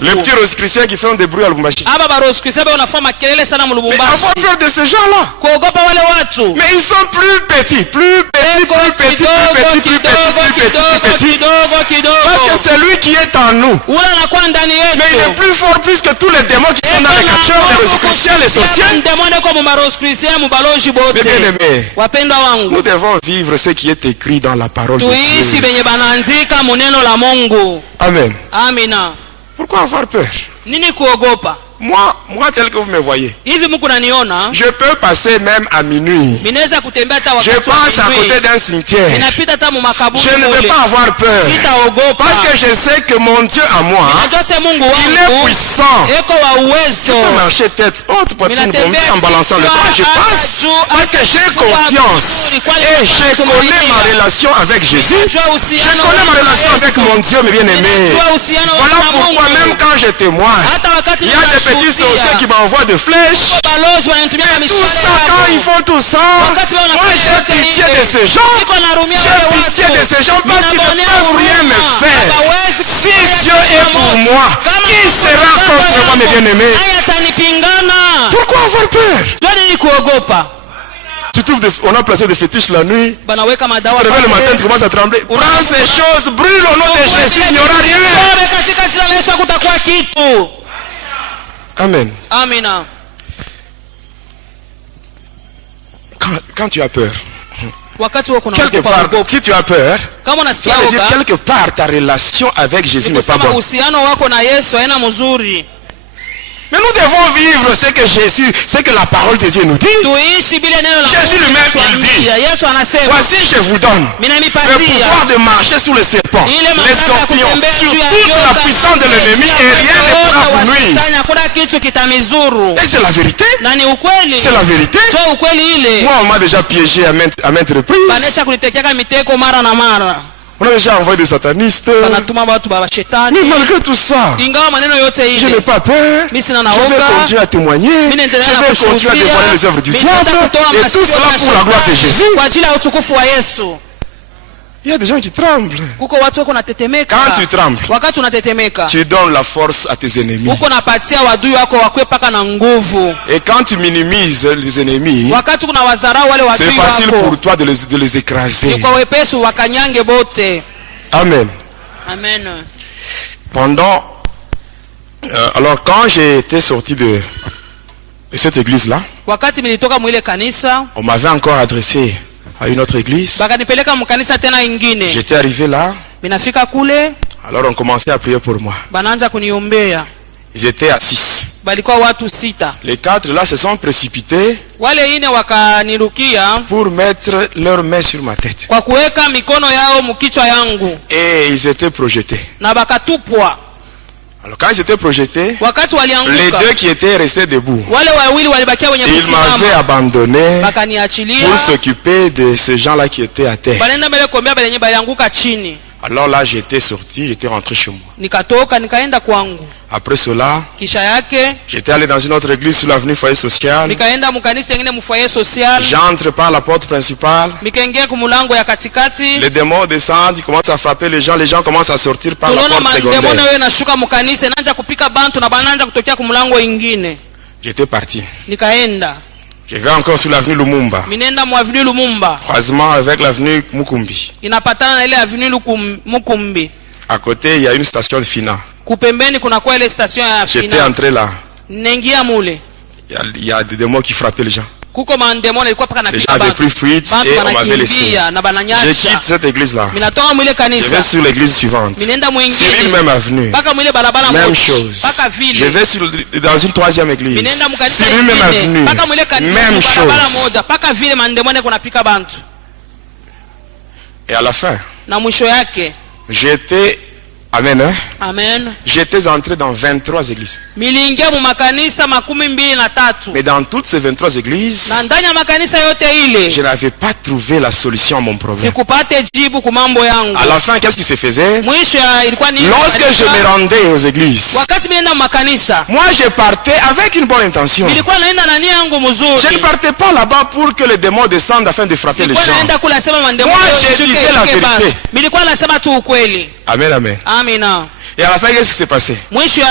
le petit rose-chrétien qui fait des bruits à Lubumbashi. Mais avoir peur de ces gens-là. Mais ils sont plus petits, plus petits. Parce que c'est lui qui est en nous. Mais il est plus fort plus que tous les démons qui sont dans les cacheurs, les rose-chrétiens, les sorciers. Mais bien aimés, nous devons vivre ce qui est écrit dans la parole de Dieu. Amen. Pourquoi avoir peur? Moi tel que vous me voyez, je peux passer même à minuit. Je passe à côté d'un cimetière. Je ne vais pas avoir peur. Parce que je sais que mon Dieu à moi, il est puissant. Je peux marcher tête haute, poitrine bombée en balançant le bras. Je passe parce que j'ai confiance. Et je connais ma relation avec Jésus. Je connais ma relation avec mon Dieu, mes bien-aimés. Voilà pourquoi même quand je témoigne, il y a des petits sorciers qui m'envoient des flèches. Tout ça, quand ils font tout ça, moi j'ai pitié de ces gens. J'ai pitié de ces gens parce qu'ils ne peuvent rien me faire. Si Dieu est pour moi, qui sera contre moi, mes bien-aimés? Pourquoi avoir peur? Tu trouves on a placé des fétiches la nuit. Tu te réveilles le matin, tu commences à trembler. Prends ces choses, brûle au nom de Jésus, il n'y aura rien. Amen. Amina. Quand tu as peur, quelque part, si tu as peur, ça veut dire quelque part ta relation avec Jésus n'est pas bonne. Mais nous devons vivre ce que Jésus, ce que la parole de Dieu nous dit. Jésus lui-même il dit, voici je vous donne le pouvoir de marcher sous le serpent, les scorpions, sur toute la puissance de l'ennemi et rien ne pourra vous nuire. Et c'est la vérité. C'est la vérité. Moi on m'a déjà piégé à maintes reprises. On a déjà envoyé des satanistes. Mais malgré tout ça, je n'ai pas peur. Je vais continuer à témoigner. Je vais continuer à dévoiler les œuvres du diable. Et tout cela pour la gloire de Jésus. Il y a des gens qui tremblent. Quand tu trembles, tu donnes la force à tes ennemis. Et quand tu minimises les ennemis, c'est facile pour toi de les écraser. Amen. Amen. Alors quand j'ai été sorti de cette église-là, on m'avait encore adressé à une autre église. J'étais arrivé là. Alors on commençait à prier pour moi. Ils étaient à 6. Les 4 là se sont précipités pour mettre leurs mains sur ma tête. Et ils étaient projetés. Alors quand ils étaient projetés, les 2 qui étaient restés debout, ils m'avaient abandonné pour s'occuper de ces gens-là qui étaient à terre. Alors là j'étais sorti, j'étais rentré chez moi. Après cela, j'étais allé dans une autre église sur l'avenue Foyer Social. J'entre par la porte principale. Les démons descendent, ils commencent à frapper les gens commencent à sortir par la porte secondaire. J'étais parti. Je vais encore sur l'avenue Lumumba. Croisement avec l'avenue Mukumbi. À côté, il y a une station de Fina. J'étais entré là. Il y a des démons qui frappaient les gens. Les gens avaient pris fuite et on m'avait laissé. Je quitte cette église-là. Je vais sur l'église suivante. Sur une même avenue. Même chose. Je vais dans une troisième église. Sur une même avenue. Même chose. Et à la fin, j'étais... Amen. Hein? Amen. J'étais entré dans 23 églises. Mais dans toutes ces 23 églises, je n'avais pas trouvé la solution à mon problème. À la fin, qu'est-ce qui se faisait? Lorsque je me rendais aux églises, moi je partais avec une bonne intention. Je ne partais pas là-bas pour que les démons descendent afin de frapper les gens. Moi je disais la vérité. Amen, amen. Amina. Et à la fin, qu'est-ce qui s'est passé? Lorsque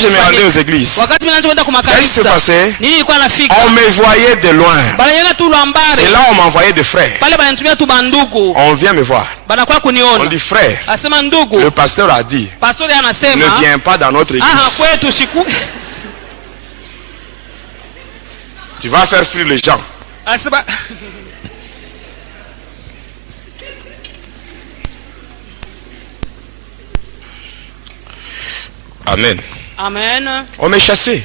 je me rendais aux églises, qu'est-ce qui s'est passé? On me voyait de loin. Et là, on m'envoyait des frères. On vient me voir. On dit, frère, le pasteur a dit, ne viens pas dans notre église. Tu vas faire fuir les gens. Amen. Amen. On m'est chassé.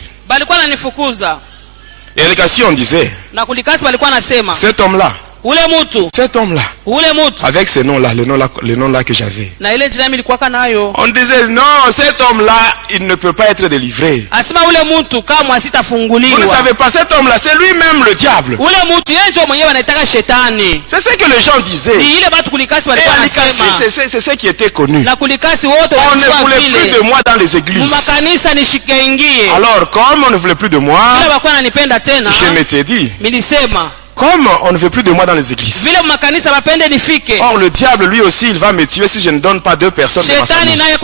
Et les on disait, cet homme-là, avec ce nom-là, le nom-là que j'avais, on disait, non, cet homme-là, il ne peut pas être délivré. Vous ne savez pas, cet homme-là, c'est lui-même le diable. C'est ce que les gens disaient. C'est ce qui était connu. On ne voulait plus de moi dans les églises. Alors, comme on ne voulait plus de moi, je m'étais dit, comme on ne veut plus de moi dans les églises. Or le diable lui aussi il va me tuer si je ne donne pas 2 personnes de ma famille. Alors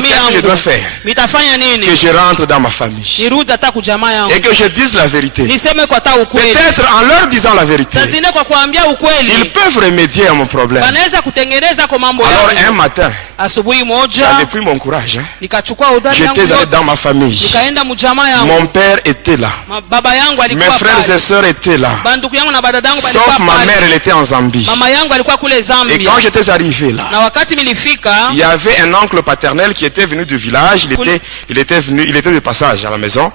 qu'est-ce que je dois faire? Que je rentre dans ma famille et que je dise la vérité. Peut-être en leur disant la vérité, ils peuvent remédier à mon problème. Alors un matin, j'avais pris mon courage. J'étais allé dans ma famille. Mon père était là. Mes frères et sœurs étaient là. Sauf ma mère, elle était en Zambie. Et quand j'étais arrivé là, il y avait un oncle paternel qui était venu du village. Il était de passage à la maison.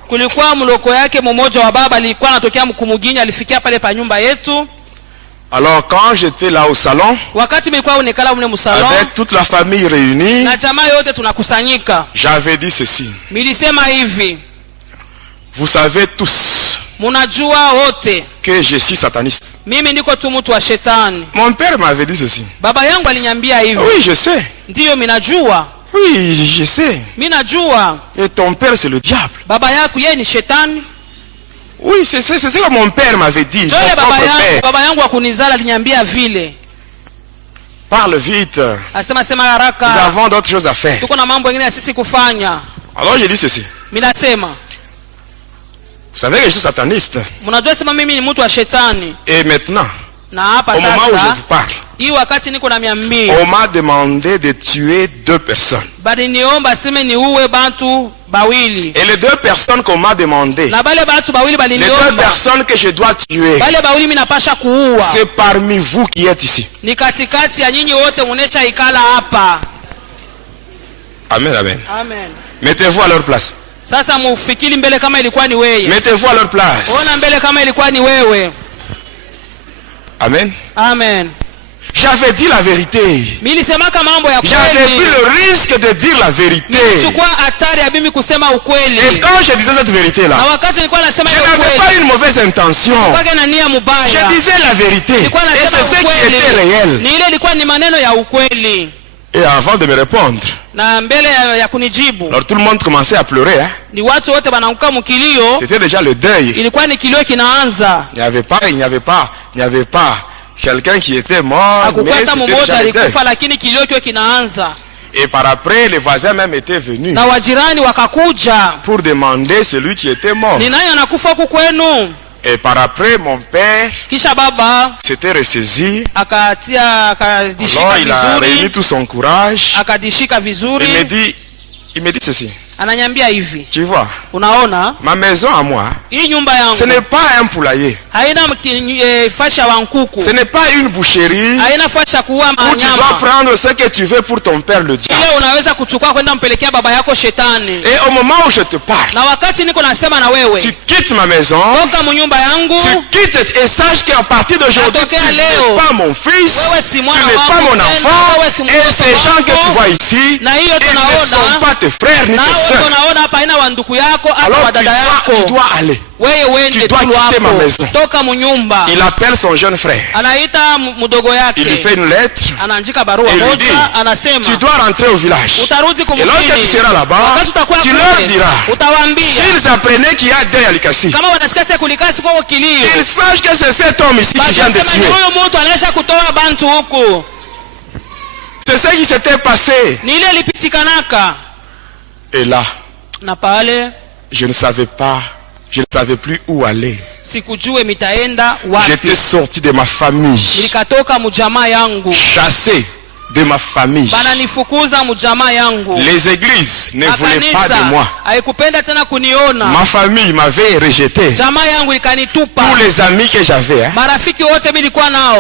Alors quand j'étais là au salon, avec toute la famille réunie, j'avais dit ceci. Vous savez tous que je suis sataniste. Mon père m'avait dit ceci. Oui, je sais. Oui, je sais. Et ton père, c'est le diable. Oui, c'est ce que mon père m'avait dit. Parle vite. Nous avons d'autres choses à faire. Alors j'ai dit ceci. Vous savez que je suis sataniste. Et maintenant, au moment où je vous parle, on m'a demandé de tuer 2 personnes. Et les 2 personnes qu'on m'a demandé, les 2 personnes que je dois tuer, c'est parmi vous qui êtes ici. Amen, amen. Mettez-vous à leur place. Mettez-vous à leur place. Amen. Amen. J'avais dit la vérité. J'avais pris le risque de dire la vérité. Et quand je disais cette vérité-là, je n'avais pas une mauvaise intention. Je disais la vérité. Et c'est ce qui était réel. Et avant de me répondre, alors tout le monde commençait à pleurer. C'était déjà le deuil. Il n'y avait pas quelqu'un qui était mort, mais c'était déjà le deuil. Et par après, les voisins même étaient venus pour demander celui qui était mort. Et par après, mon père s'était ressaisi. Alors il a réuni tout son courage. Il me dit ceci. Ananiambia hivi. Tu vois? Unaona? Ma maison à moi. Hii nyumba yangu. Ce n'est pas un poulailler. Haina fasha wa nkuku. Ce n'est pas une boucherie. Haina fasha kuua nyama. Où tu dois prendre ce que tu veux pour ton père le diable. Ile unaweza kuchukua kwenda mpelekea baba yako shetani. Et au moment où je te parle. Na wakati niko nasema na wewe. Tu quittes ma maison. Toka mnyumba yangu. Tu quittes et sache qu'à partir d'aujourd'hui tu n'es pas mon fils. Tu n'es pas mon enfant. Et ces gens que tu vois ici, ils ne sont pas tes frères ni tes sœurs. Alors tu dois aller. Tu dois quitter ma maison. Il appelle son jeune frère. Il lui fait une lettre. Et il lui dit, tu dois rentrer au village. Et lorsque tu seras là-bas, tu leur diras, s'ils apprenaient qu'il y a deuil à Likasi, ils sachent que c'est cet homme ici qui vient de tuer. C'est ce qui s'était passé. Et là, je ne savais pas, je ne savais plus où aller. J'étais sorti de ma famille, chassé de ma famille. Les églises ne voulaient pas de moi. Ma famille m'avait rejeté. Tous les amis que j'avais,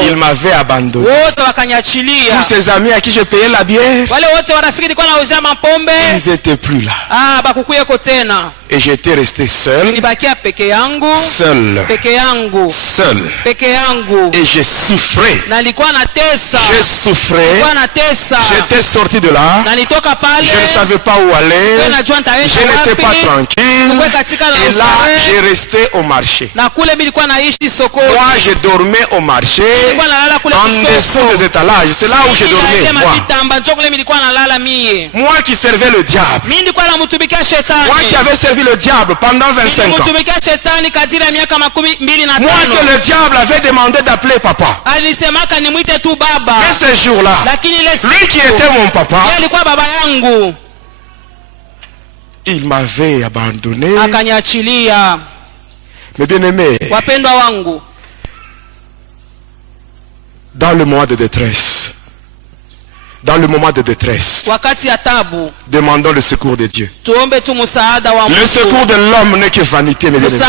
ils m'avaient abandonné. Tous ces amis à qui je payais la bière, ils n'étaient plus là. Et j'étais resté seul. Seul. Et j'ai souffré. J'ai souffré. J'étais sorti de là. Je ne savais pas où aller. Je n'étais pas tranquille. Et là, j'ai resté au marché. Moi, je dormais au marché. En dessous des étalages. C'est là où je dormais. Moi qui servais le diable. Moi qui avais servi le diable pendant 25 ans. Moi que le diable avait demandé d'appeler papa. Mais ce jour-là, lui qui était mon papa, il m'avait abandonné. Mes bien-aimés, dans le moment de détresse, demandons le secours de Dieu. Le secours de l'homme n'est que vanité, mes bien-aimés.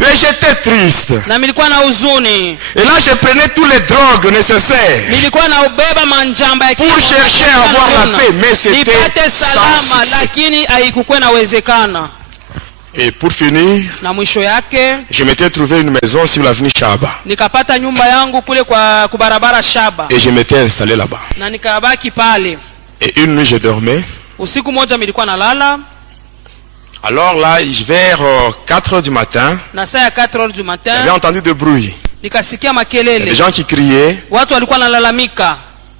Et j'étais triste. Et là je prenais tous les drogues nécessaires pour chercher à avoir la paix, mais c'était sans succès. Et pour finir, je m'étais trouvé une maison sur l'avenue Shaba. Et je m'étais installé là-bas. Et une nuit je dormais. Alors là, vers 4 heures du matin, j'avais entendu de bruit. Des gens qui criaient.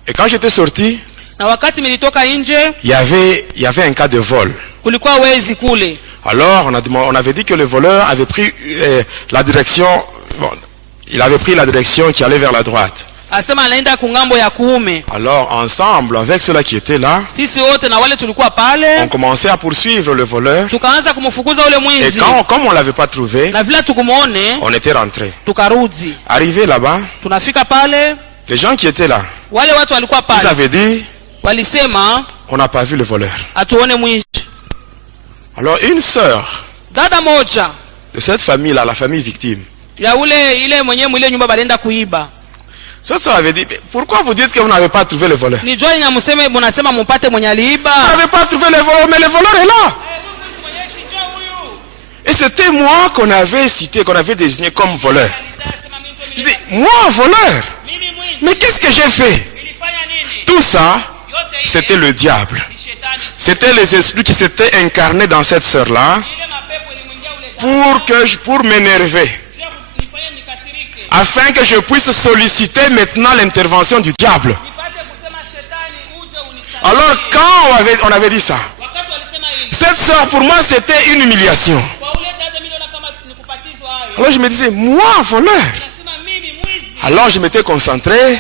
Et quand j'étais sorti, il y avait un cas de vol. Alors on avait dit que le voleur avait pris la direction, il avait pris la direction qui allait vers la droite. Alors ensemble avec ceux-là qui étaient là, on commençait à poursuivre le voleur. Et comme on ne l'avait pas trouvé, on était rentré. Arrivé là-bas, les gens qui étaient là, ils avaient dit, on n'a pas vu le voleur. Alors une sœur de cette famille-là, la famille victime, ça avait dit, pourquoi vous dites que vous n'avez pas trouvé le voleur? Vous n'avez pas trouvé le voleur, mais le voleur est là. Et c'était moi qu'on avait cité, qu'on avait désigné comme voleur. Je dis, moi voleur? Mais qu'est-ce que j'ai fait? Tout ça, c'était le diable. C'était les esprits qui s'étaient incarnés dans cette sœur-là pour m'énerver. Afin que je puisse solliciter maintenant l'intervention du diable. Alors quand on avait dit ça, cette sœur pour moi c'était une humiliation. Alors je me disais, moi voleur? Alors je m'étais concentré,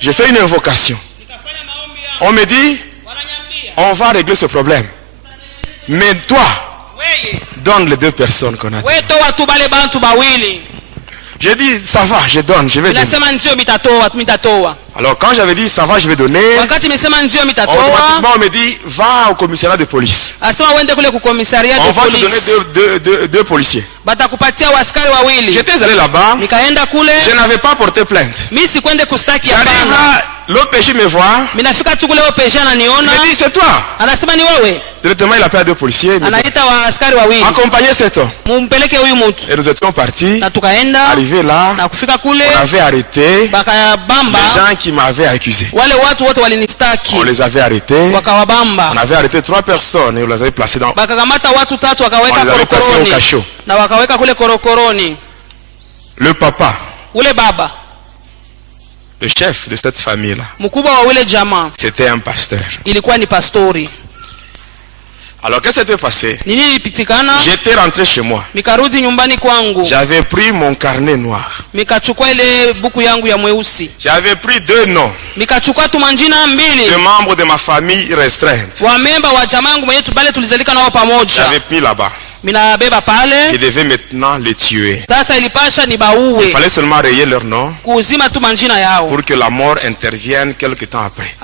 j'ai fait une invocation. On me dit, on va régler ce problème. Mais toi, donne les 2 personnes qu'on a dit. J'ai dit ça va, je donne, je vais donner. Alors quand j'avais dit ça va, je vais donner, automatiquement on me dit va au commissariat de police. On va te donner deux policiers. J'étais allé là-bas, je n'avais pas porté plainte. J'arrive là, l'OPJ me voit, il me dit c'est toi. Directement il appelle deux policiers, accompagnez cet homme. Et nous étions partis, arrivés là, on avait arrêté les gens qui m'avaient accusé. On les avait arrêtés, on avait arrêté 3 personnes et on les avait placés dans... On les avait placés au cachot. Le papa, le chef de cette famille-là, c'était un pasteur. Alors qu'est-ce qui s'était passé? J'étais rentré chez moi. J'avais pris mon carnet noir. J'avais pris 2 noms de membres de ma famille restreinte. J'avais mis là-bas. Je devais maintenant les tuer. Il fallait seulement rayer leur nom pour que la mort intervienne quelque temps après.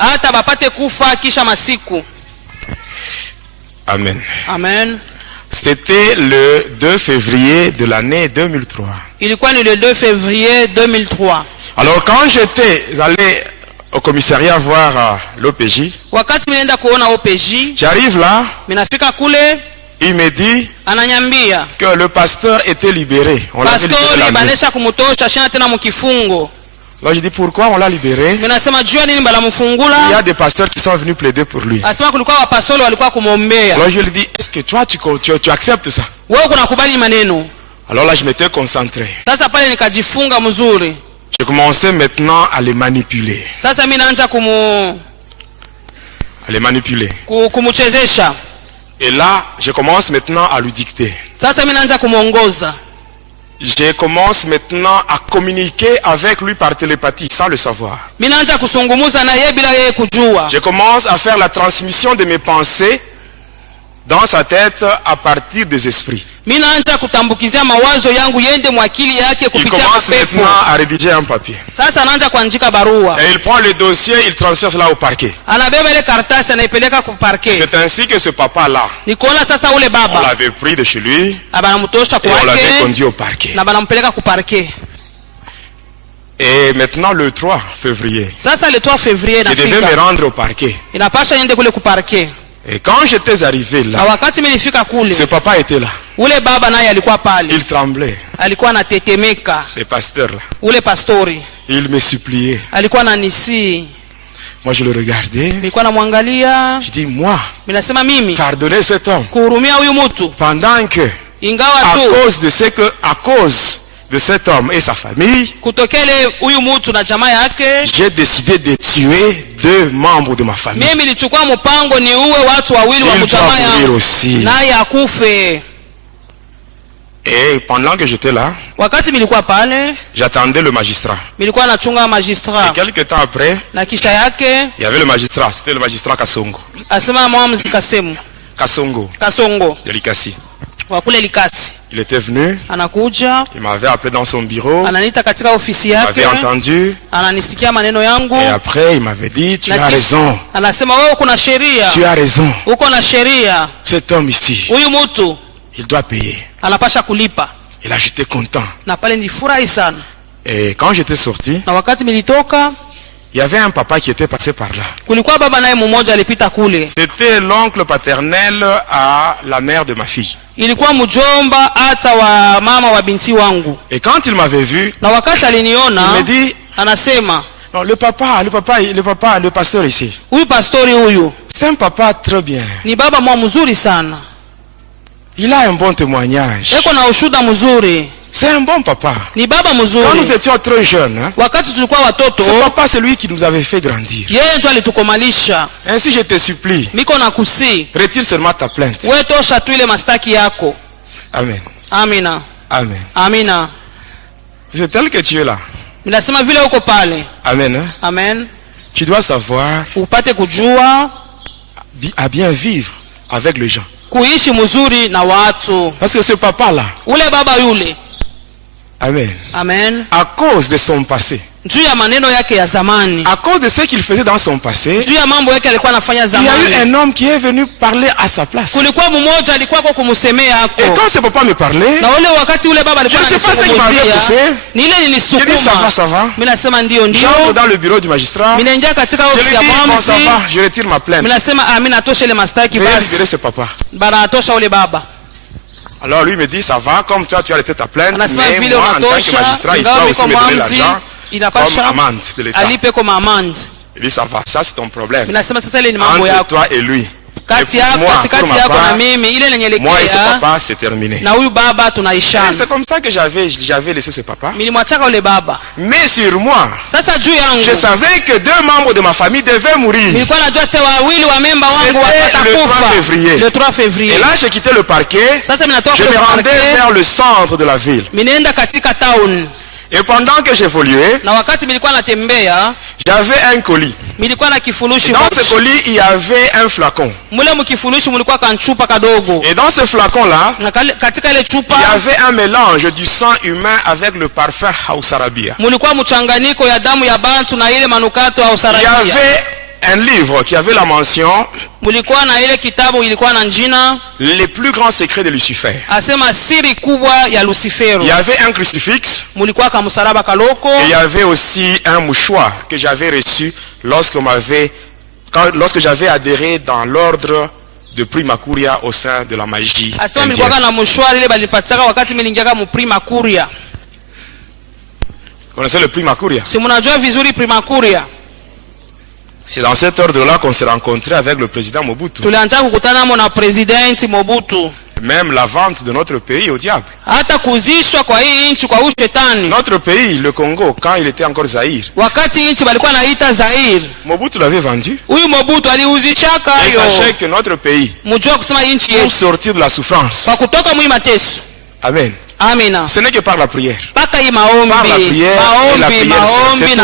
Amen. Amen. C'était le 2 février de l'année 2003. Il est le 2 février 2003. Alors quand j'étais allé au commissariat voir l'OPJ, j'arrive là, il me dit que le pasteur était libéré. On l'avait libéré la nuit. Alors je dis pourquoi on l'a libéré? Il y a des pasteurs qui sont venus plaider pour lui. Alors je lui dis, est-ce que toi tu acceptes ça? Alors là je m'étais concentré. Je commençais maintenant à les manipuler. Et là je commence maintenant à lui dicter. Je commence maintenant à communiquer avec lui par télépathie sans le savoir. Je commence à faire la transmission de mes pensées dans sa tête à partir des esprits. Il commence maintenant à rédiger un papier. Et il prend le dossier, il transfère cela au parquet. C'est ainsi que ce papa-là, on l'avait pris de chez lui et on l'avait conduit au parquet. Et maintenant le 3 février, je devais me rendre au parquet. Et quand j'étais arrivé là, ce papa était là. Il tremblait. Le pasteur là. Il me suppliait. Moi je le regardais. Je dis moi, pardonnez cet homme. Pendant que, à cause de cet homme et sa famille, j'ai décidé de tuer 2 membres de ma famille. Il doit mourir aussi. Et pendant que j'étais là, j'attendais le magistrat. Et quelques temps après, il y avait le magistrat. C'était le magistrat Kasongo. Kasongo de Likasi. Il était venu, il m'avait appelé dans son bureau, il m'avait entendu, et après il m'avait dit, tu as raison, tu as raison, cet homme ici, il doit payer. Et là j'étais content. Et quand j'étais sorti, il y avait un papa qui était passé par là. C'était l'oncle paternel à la mère de ma fille. Et quand il m'avait vu, il me dit, non, le pasteur ici, c'est un papa très bien. Il a un bon témoignage. C'est un bon papa. Quand nous étions très jeunes, ce papa c'est lui qui nous avait fait grandir. Ainsi je te supplie, retire seulement ta plainte. Amen. Amina. Amen. Amina. C'est tel que tu es là. Amen. Amen. Tu dois savoir à bien vivre avec les gens. Parce que ce papa là, Amen. Amen. À cause de son passé. À cause de ce qu'il faisait dans son passé, il y a eu un homme qui est venu parler à sa place. Et quand ce papa me parlait, je ne sais pas ce qu'il m'avait poussé. Je dis ça va. J'entre dans le bureau du magistrat. Je lui dis bon ça va, je retire ma plainte. Veuillez libérer ce papa. Alors lui me dit ça va, comme toi tu as été ta plainte, mais moi en tant que magistrat il doit aussi me donner l'argent comme amende de l'État. Il dit ça va, ça c'est ton problème. Entre toi et lui. Moi et ce papa c'est terminé. C'est comme ça que j'avais laissé ce papa. Mais sur moi, je savais que 2 membres de ma famille devaient mourir. C'était le 3 février. Et là j'ai quitté le parquet. Je me rendais vers le centre de la ville. Et pendant que j'évoluais, j'avais un colis. Et dans ce colis, il y avait un flacon. Et dans ce flacon-là, il y avait un mélange du sang humain avec le parfum Hausarabia. Il y avait un livre qui avait la mention les plus grands secrets de Lucifer. Il y avait un crucifix. Et il y avait aussi un mouchoir que j'avais reçu lorsque j'avais adhéré dans l'ordre de Prima Curia au sein de la magie indienne. Vous connaissez le Prima Curia? C'est dans cet ordre-là qu'on s'est rencontré avec le président Mobutu. Même la vente de notre pays au diable. Notre pays, le Congo, quand il était encore Zaïre, Mobutu l'avait vendu. Et sachez que notre pays, pour sortir de la souffrance, Amen. Ce n'est que par la prière. Par la prière et la prière, c'est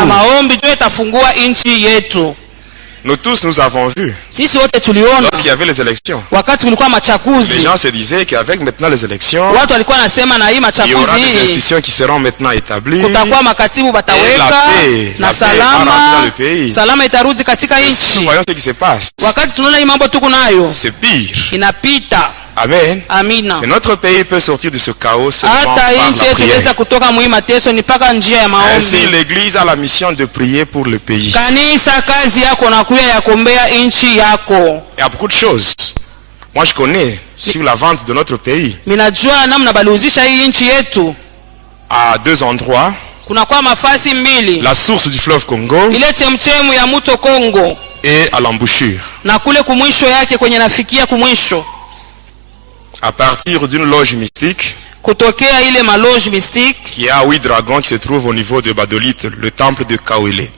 tout. Nous tous, nous avons vu. Lorsqu'il y avait les élections, les gens se disaient qu'avec maintenant les élections, il y aura des institutions qui seront maintenant établies. Et la paix va rentrer dans le pays. Et si nous voyons ce qui se passe, c'est pire. Amen. Et notre pays peut sortir de ce chaos seulement par la prière. Ainsi, l'Église a la mission de prier pour le pays. Il y a beaucoup de choses. Moi, je connais sur la vente de notre pays. À 2 endroits. La source du fleuve Congo et à l'embouchure. À partir d'une loge mystique qui a 8 dragons qui se trouve au niveau de Badolite, le temple de Kawele.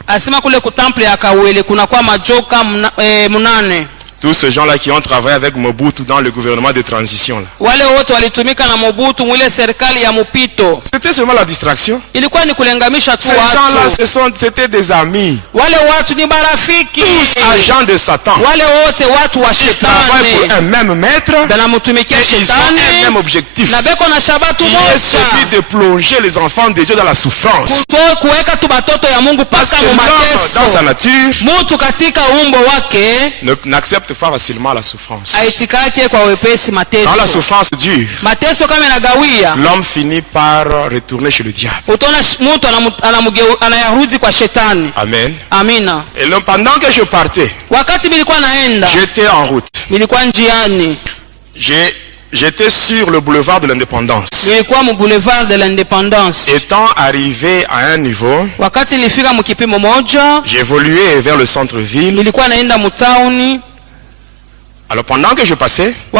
Tous ces gens-là qui ont travaillé avec Mobutu dans le gouvernement de transition. C'était seulement la distraction. Ces gens-là, c'était des amis. Tous agents de Satan. Ils travaillent pour un même maître. Et ils ont un même objectif. Qui est celui de plonger les enfants de Dieu dans la souffrance. Parce que l'homme, dans sa nature, n'accepte pas facilement la souffrance. Quand la souffrance dure, l'homme finit par retourner chez le diable. Amen. Et pendant que je partais, j'étais en route. J'étais sur le boulevard de l'Indépendance. Étant arrivé à un niveau, j'évoluais vers le centre-ville. Alors pendant que je passais, il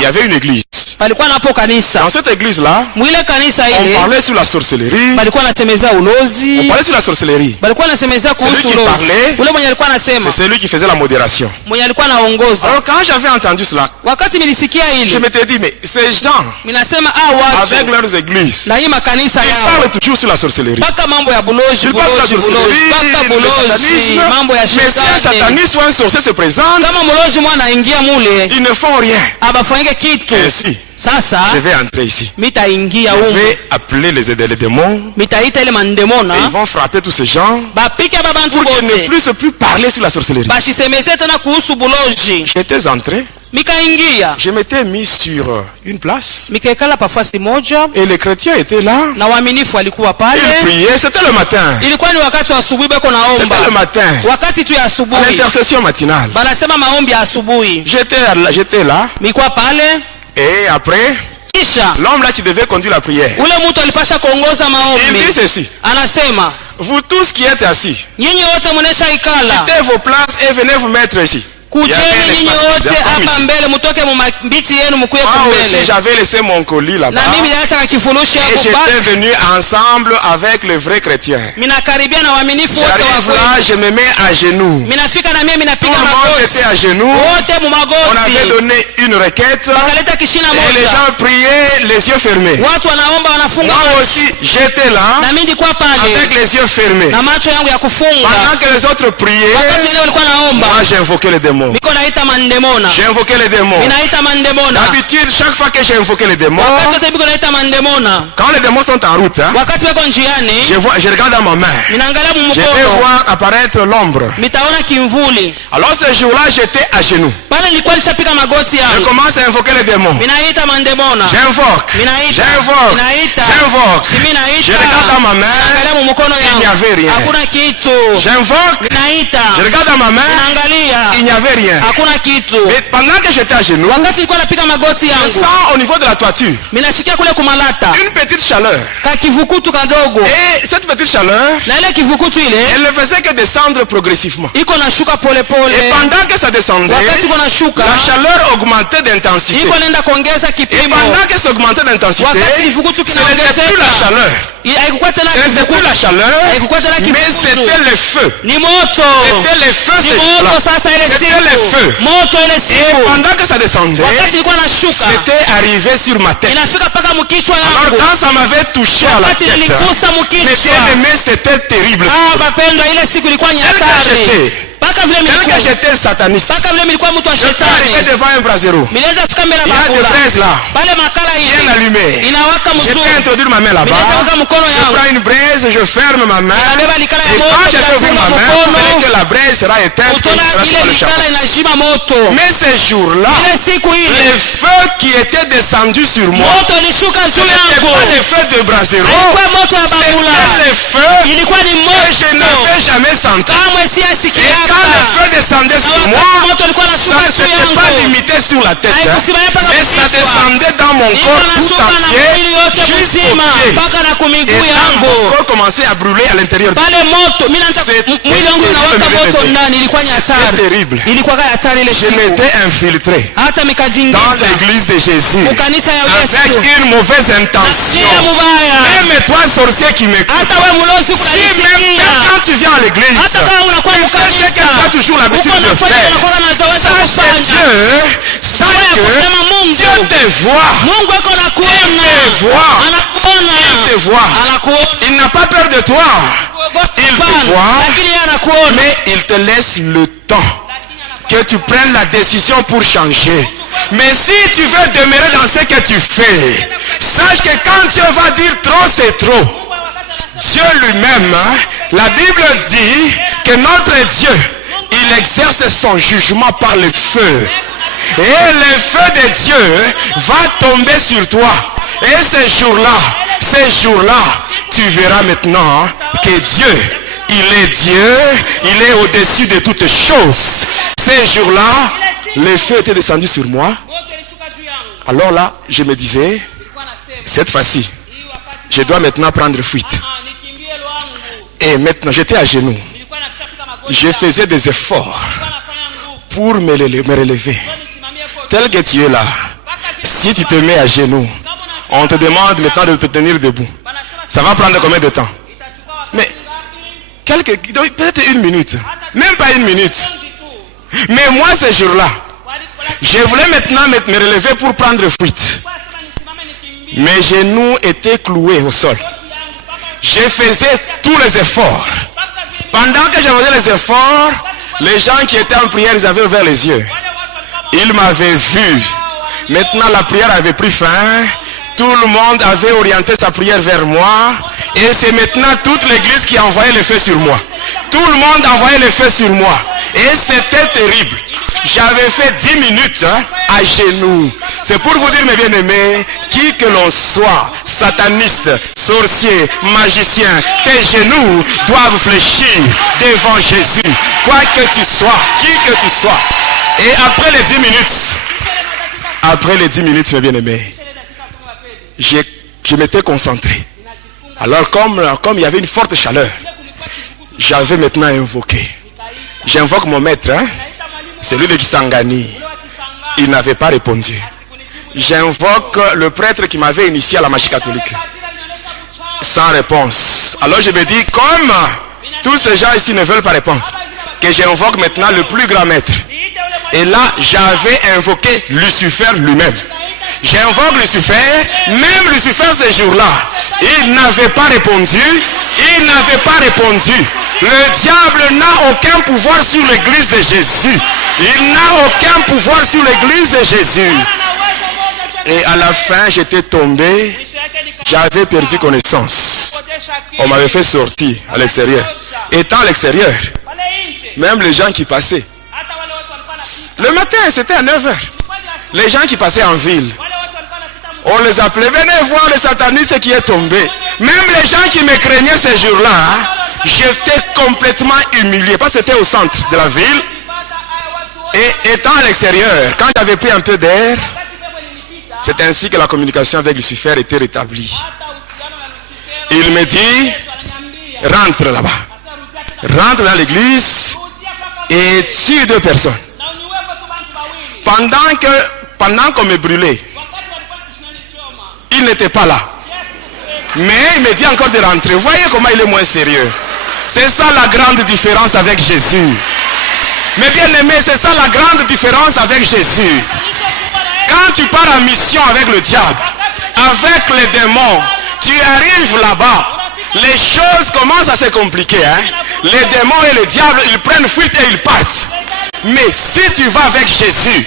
y avait une église. Dans cette église-là, on parlait sur la sorcellerie. On parlait sur la sorcellerie. Celui qui parlait, c'est celui qui faisait la modération. Alors quand j'avais entendu cela, je m'étais dit, mais ces gens, avec leurs églises, ils parlent toujours sur la sorcellerie. Ils parlent sur la sorcellerie, le satanisme. Mais si un sataniste ou un sorcier se présente, ils ne font rien. Ainsi, Je vais entrer ici. Je vais appeler les démons. Et ils vont frapper tous ces gens pour qu'ils ne puissent plus parler sur la sorcellerie. J'étais entré. Je m'étais mis sur une place. Et les chrétiens étaient là. Ils priaient. C'était le matin. C'était le matin. L'intercession matinale. J'étais là. Et après, l'homme là qui devait conduire la prière, il dit ceci: vous tous qui êtes assis, quittez vos places et venez vous mettre ici. J'avais laissé mon colis là-bas et j'étais venu ensemble avec les vrais chrétiens. J'arrive là, je me mets à genoux. Tout le monde était à genoux. On avait donné une requête et les gens priaient les yeux fermés. Moi aussi j'étais là avec les yeux fermés. Pendant que les autres priaient, moi j'ai invoqué les démons. J'ai invoqué les démons. D'habitude, chaque fois que j'ai invoqué les démons, quand les démons sont en route, je regarde dans ma main. Je vais voir apparaître l'ombre. Alors ce jour-là, j'étais à genoux. Je commence à invoquer les démons. J'invoque. Je regarde dans ma main. Il n'y avait rien. J'invoque. Je regarde dans ma main. Il n'y avait rien. Mais pendant que j'étais à genoux, je sens au niveau de la toiture une petite chaleur. Et cette petite chaleur, elle ne faisait que descendre progressivement. Et pendant que ça descendait, la chaleur augmentait d'intensité. Et pendant que ça augmentait d'intensité, ce n'était plus la chaleur. C'était plus la chaleur, mais c'était le feu. C'était le feu, c'était le feu. Et pendant que ça descendait, c'était arrivé sur ma tête. Alors quand ça m'avait touché à la tête, mes bien-aimés, c'était terrible. Tel que j'étais sataniste, je suis arrivé devant un brasero. Il y a des braises là, bien allumées. Je vais introduire ma main là-bas. Je prends une braise, je ferme ma main. Et quand je ferme ma main, vous verrez que la braise sera éteinte. Mais ce jour-là, le feu qui était descendu sur moi, ce n'était pas le feu de brasero, c'était le feu que je n'avais jamais senti. Et quand le feu descendait sur moi, ça ne s'était pas limité sur la tête, mais ça descendait dans mon corps tout entier jusqu'au pied. Et là, mon corps commençait à brûler à l'intérieur. C'était terrible. Je m'étais infiltré dans l'église de Jésus avec une mauvaise intention. Même toi, sorcier qui m'écoute, si même quand tu viens à l'église, tu fais ce que tu as toujours l'habitude de faire, sache que Dieu te voit. Il te voit. Il n'a pas peur de toi. Il te voit, mais il te laisse le temps que tu prennes la décision pour changer. Mais si tu veux demeurer dans ce que tu fais, sache que quand Dieu va dire trop, c'est trop. Dieu lui-même, la Bible dit que notre Dieu, il exerce son jugement par le feu. Et le feu de Dieu va tomber sur toi. Et ce jour-là, tu verras maintenant que Dieu, il est Dieu, il est au-dessus de toutes choses. Ce jour-là, le feu était descendu sur moi. Alors là, je me disais, cette fois-ci, je dois maintenant prendre fuite. Et maintenant, j'étais à genoux. Je faisais des efforts pour me relever. Tel que tu es là, si tu te mets à genoux, on te demande maintenant de te tenir debout. Ça va prendre combien de temps? Mais, peut-être une minute. Même pas une minute. Mais moi, ce jour-là, je voulais maintenant me relever pour prendre fuite. Mes genoux étaient cloués au sol. Je faisais tous les efforts. Pendant que je faisais les efforts, les gens qui étaient en prière, ils avaient ouvert les yeux. Ils m'avaient vu. Maintenant, la prière avait pris fin. Tout le monde avait orienté sa prière vers moi. Et c'est maintenant toute l'église qui envoyait le feu sur moi. Tout le monde envoyait le feu sur moi. Et c'était terrible. J'avais fait 10 minutes à genoux. C'est pour vous dire, mes bien-aimés, qui que l'on soit, sataniste, sorcier, magicien, tes genoux doivent fléchir devant Jésus. Quoi que tu sois, qui que tu sois. Et après les 10 minutes, mes bien-aimés, je m'étais concentré. Alors comme il y avait une forte chaleur, j'avais maintenant invoqué. J'invoque mon maître, celui de Kisangani. Il n'avait pas répondu. J'invoque le prêtre qui m'avait initié à la magie catholique. Sans réponse. Alors je me dis, comme tous ces gens ici ne veulent pas répondre, que j'invoque maintenant le plus grand maître. Et là, j'avais invoqué Lucifer lui-même. J'invoque Lucifer, même Lucifer ce jour-là, il n'avait pas répondu. Il n'avait pas répondu. Le diable n'a aucun pouvoir sur l'église de Jésus. Il n'a aucun pouvoir sur l'église de Jésus. Et à la fin, j'étais tombé. J'avais perdu connaissance. On m'avait fait sortir à l'extérieur. Étant à l'extérieur, même les gens qui passaient. Le matin, c'était à 9h. Les gens qui passaient en ville, on les appelait, venez voir le sataniste qui est tombé. Même les gens qui me craignaient ces jours-là, j'étais complètement humilié. Parce que c'était au centre de la ville. Et étant à l'extérieur, quand j'avais pris un peu d'air, c'est ainsi que la communication avec Lucifer était rétablie. Il me dit, rentre là-bas. Rentre dans l'église et tue 2 personnes. Pendant qu'on me brûlait, il n'était pas là. Mais il me dit encore de rentrer. Vous voyez comment il est moins sérieux. C'est ça la grande différence avec Jésus. Mais bien aimé, c'est ça la grande différence avec Jésus. Quand tu pars en mission avec le diable, avec les démons, tu arrives là-bas, les choses commencent à se compliquer. Les démons et le diable, ils prennent fuite et ils partent. Mais si tu vas avec Jésus,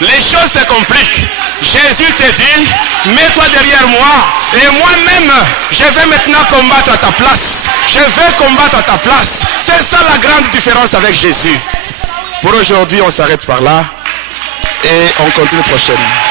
les choses se compliquent. Jésus te dit, mets-toi derrière moi et moi-même, je vais maintenant combattre à ta place. Je vais combattre à ta place. C'est ça la grande différence avec Jésus. Pour aujourd'hui, on s'arrête par là et on continue prochainement.